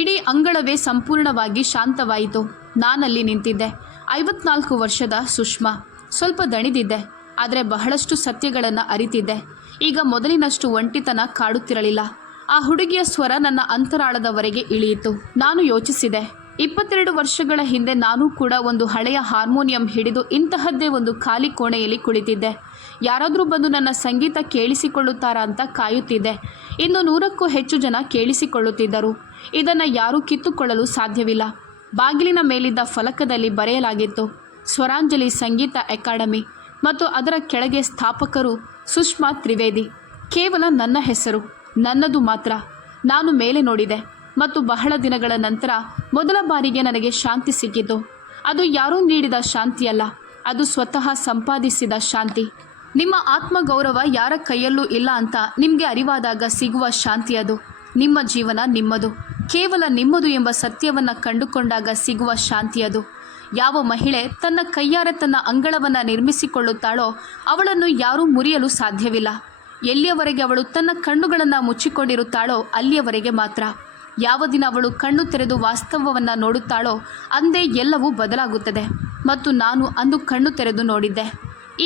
ಇಡೀ ಅಂಗಳವೇ ಸಂಪೂರ್ಣವಾಗಿ ಶಾಂತವಾಯಿತು. ನಾನಲ್ಲಿ ನಿಂತಿದ್ದೆ. 54 ವರ್ಷದ ಸುಷ್ಮಾ. ಸ್ವಲ್ಪ ದಣಿದಿದ್ದೆ, ಆದರೆ ಬಹಳಷ್ಟು ಸತ್ಯಗಳನ್ನು ಅರಿತಿದ್ದೆ. ಈಗ ಮೊದಲಿನಷ್ಟು ಒಂಟಿತನ ಕಾಡುತ್ತಿರಲಿಲ್ಲ. ಆ ಹುಡುಗಿಯ ಸ್ವರ ನನ್ನ ಅಂತರಾಳದವರೆಗೆ ಇಳಿಯಿತು. ನಾನು ಯೋಚಿಸಿದೆ, 22 ವರ್ಷಗಳ ಹಿಂದೆ ನಾನು ಕೂಡ ಒಂದು ಹಳೆಯ ಹಾರ್ಮೋನಿಯಂ ಹಿಡಿದು ಇಂತಹದ್ದೇ ಒಂದು ಖಾಲಿ ಕೋಣೆಯಲ್ಲಿ ಕುಳಿತಿದ್ದೆ. ಯಾರಾದರೂ ಬಂದು ನನ್ನ ಸಂಗೀತ ಕೇಳಿಸಿಕೊಳ್ಳುತ್ತಾರಾ ಅಂತ ಕಾಯುತ್ತಿದ್ದೆ. ಇನ್ನು 100ಕ್ಕೂ ಹೆಚ್ಚು ಜನ ಕೇಳಿಸಿಕೊಳ್ಳುತ್ತಿದ್ದರು. ಇದನ್ನು ಯಾರೂ ಕಿತ್ತುಕೊಳ್ಳಲು ಸಾಧ್ಯವಿಲ್ಲ. ಬಾಗಿಲಿನ ಮೇಲಿದ್ದ ಫಲಕದಲ್ಲಿ ಬರೆಯಲಾಗಿತ್ತು, ಸ್ವರಾಂಜಲಿ ಸಂಗೀತ ಅಕಾಡೆಮಿ, ಮತ್ತು ಅದರ ಕೆಳಗೆ ಸ್ಥಾಪಕರು ಸುಷ್ಮಾ ತ್ರಿವೇದಿ. ಕೇವಲ ನನ್ನ ಹೆಸರು, ನನ್ನದು ಮಾತ್ರ. ನಾನು ಮೇಲೆ ನೋಡಿದೆ ಮತ್ತು ಬಹಳ ದಿನಗಳ ನಂತರ ಮೊದಲ ಬಾರಿಗೆ ನನಗೆ ಶಾಂತಿ ಸಿಕ್ಕಿತು. ಅದು ಯಾರೂ ನೀಡಿದ ಶಾಂತಿಯಲ್ಲ, ಅದು ಸ್ವತಃ ಸಂಪಾದಿಸಿದ ಶಾಂತಿ. ನಿಮ್ಮ ಆತ್ಮಗೌರವ ಯಾರ ಕೈಯಲ್ಲೂ ಇಲ್ಲ ಅಂತ ನಿಮಗೆ ಅರಿವಾದಾಗ ಸಿಗುವ ಶಾಂತಿ ಅದು. ನಿಮ್ಮ ಜೀವನ ನಿಮ್ಮದು, ಕೇವಲ ನಿಮ್ಮದು ಎಂಬ ಸತ್ಯವನ್ನು ಕಂಡುಕೊಂಡಾಗ ಸಿಗುವ ಶಾಂತಿ ಅದು. ಯಾವ ಮಹಿಳೆ ತನ್ನ ಕೈಯಾರೆ ತನ್ನ ಅಂಗಳವನ್ನು ನಿರ್ಮಿಸಿಕೊಳ್ಳುತ್ತಾಳೋ ಅವಳನ್ನು ಯಾರೂ ಮುರಿಯಲು ಸಾಧ್ಯವಿಲ್ಲ. ಎಲ್ಲಿಯವರೆಗೆ ಅವಳು ತನ್ನ ಕಣ್ಣುಗಳನ್ನು ಮುಚ್ಚಿಕೊಂಡಿರುತ್ತಾಳೋ ಅಲ್ಲಿಯವರೆಗೆ ಮಾತ್ರ. ಯಾವ ದಿನ ಅವಳು ಕಣ್ಣು ತೆರೆದು ವಾಸ್ತವವನ್ನು ನೋಡುತ್ತಾಳೋ ಅಂದೇ ಎಲ್ಲವೂ ಬದಲಾಗುತ್ತದೆ. ಮತ್ತು ನಾನು ಅಂದು ಕಣ್ಣು ತೆರೆದು ನೋಡಿದ್ದೆ.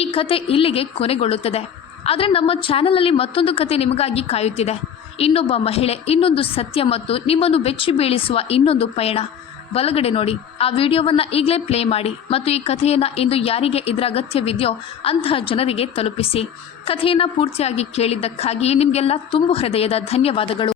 ಈ ಕತೆ ಇಲ್ಲಿಗೆ ಕೊನೆಗೊಳ್ಳುತ್ತದೆ. ಆದರೆ ನಮ್ಮ ಚಾನಲಲ್ಲಿ ಮತ್ತೊಂದು ಕತೆ ನಿಮಗಾಗಿ ಕಾಯುತ್ತಿದೆ. ಇನ್ನೊಬ್ಬ ಮಹಿಳೆ, ಇನ್ನೊಂದು ಸತ್ಯ ಮತ್ತು ನಿಮ್ಮನ್ನು ಬೆಚ್ಚಿ ಬೀಳಿಸುವ ಇನ್ನೊಂದು ಪಯಣ. ಬಲಗಡೆ ನೋಡಿ. ಆ ವಿಡಿಯೋವನ್ನು ಈಗಲೇ ಪ್ಲೇ ಮಾಡಿ ಮತ್ತು ಈ ಕಥೆಯನ್ನು ಇಂದು ಯಾರಿಗೆ ಇದರ ಅಗತ್ಯವಿದೆಯೋ ಅಂತಹ ಜನರಿಗೆ ತಲುಪಿಸಿ. ಕಥೆಯನ್ನು ಪೂರ್ತಿಯಾಗಿ ಕೇಳಿದ್ದಕ್ಕಾಗಿ ನಿಮಗೆಲ್ಲ ತುಂಬು ಹೃದಯದ ಧನ್ಯವಾದಗಳು.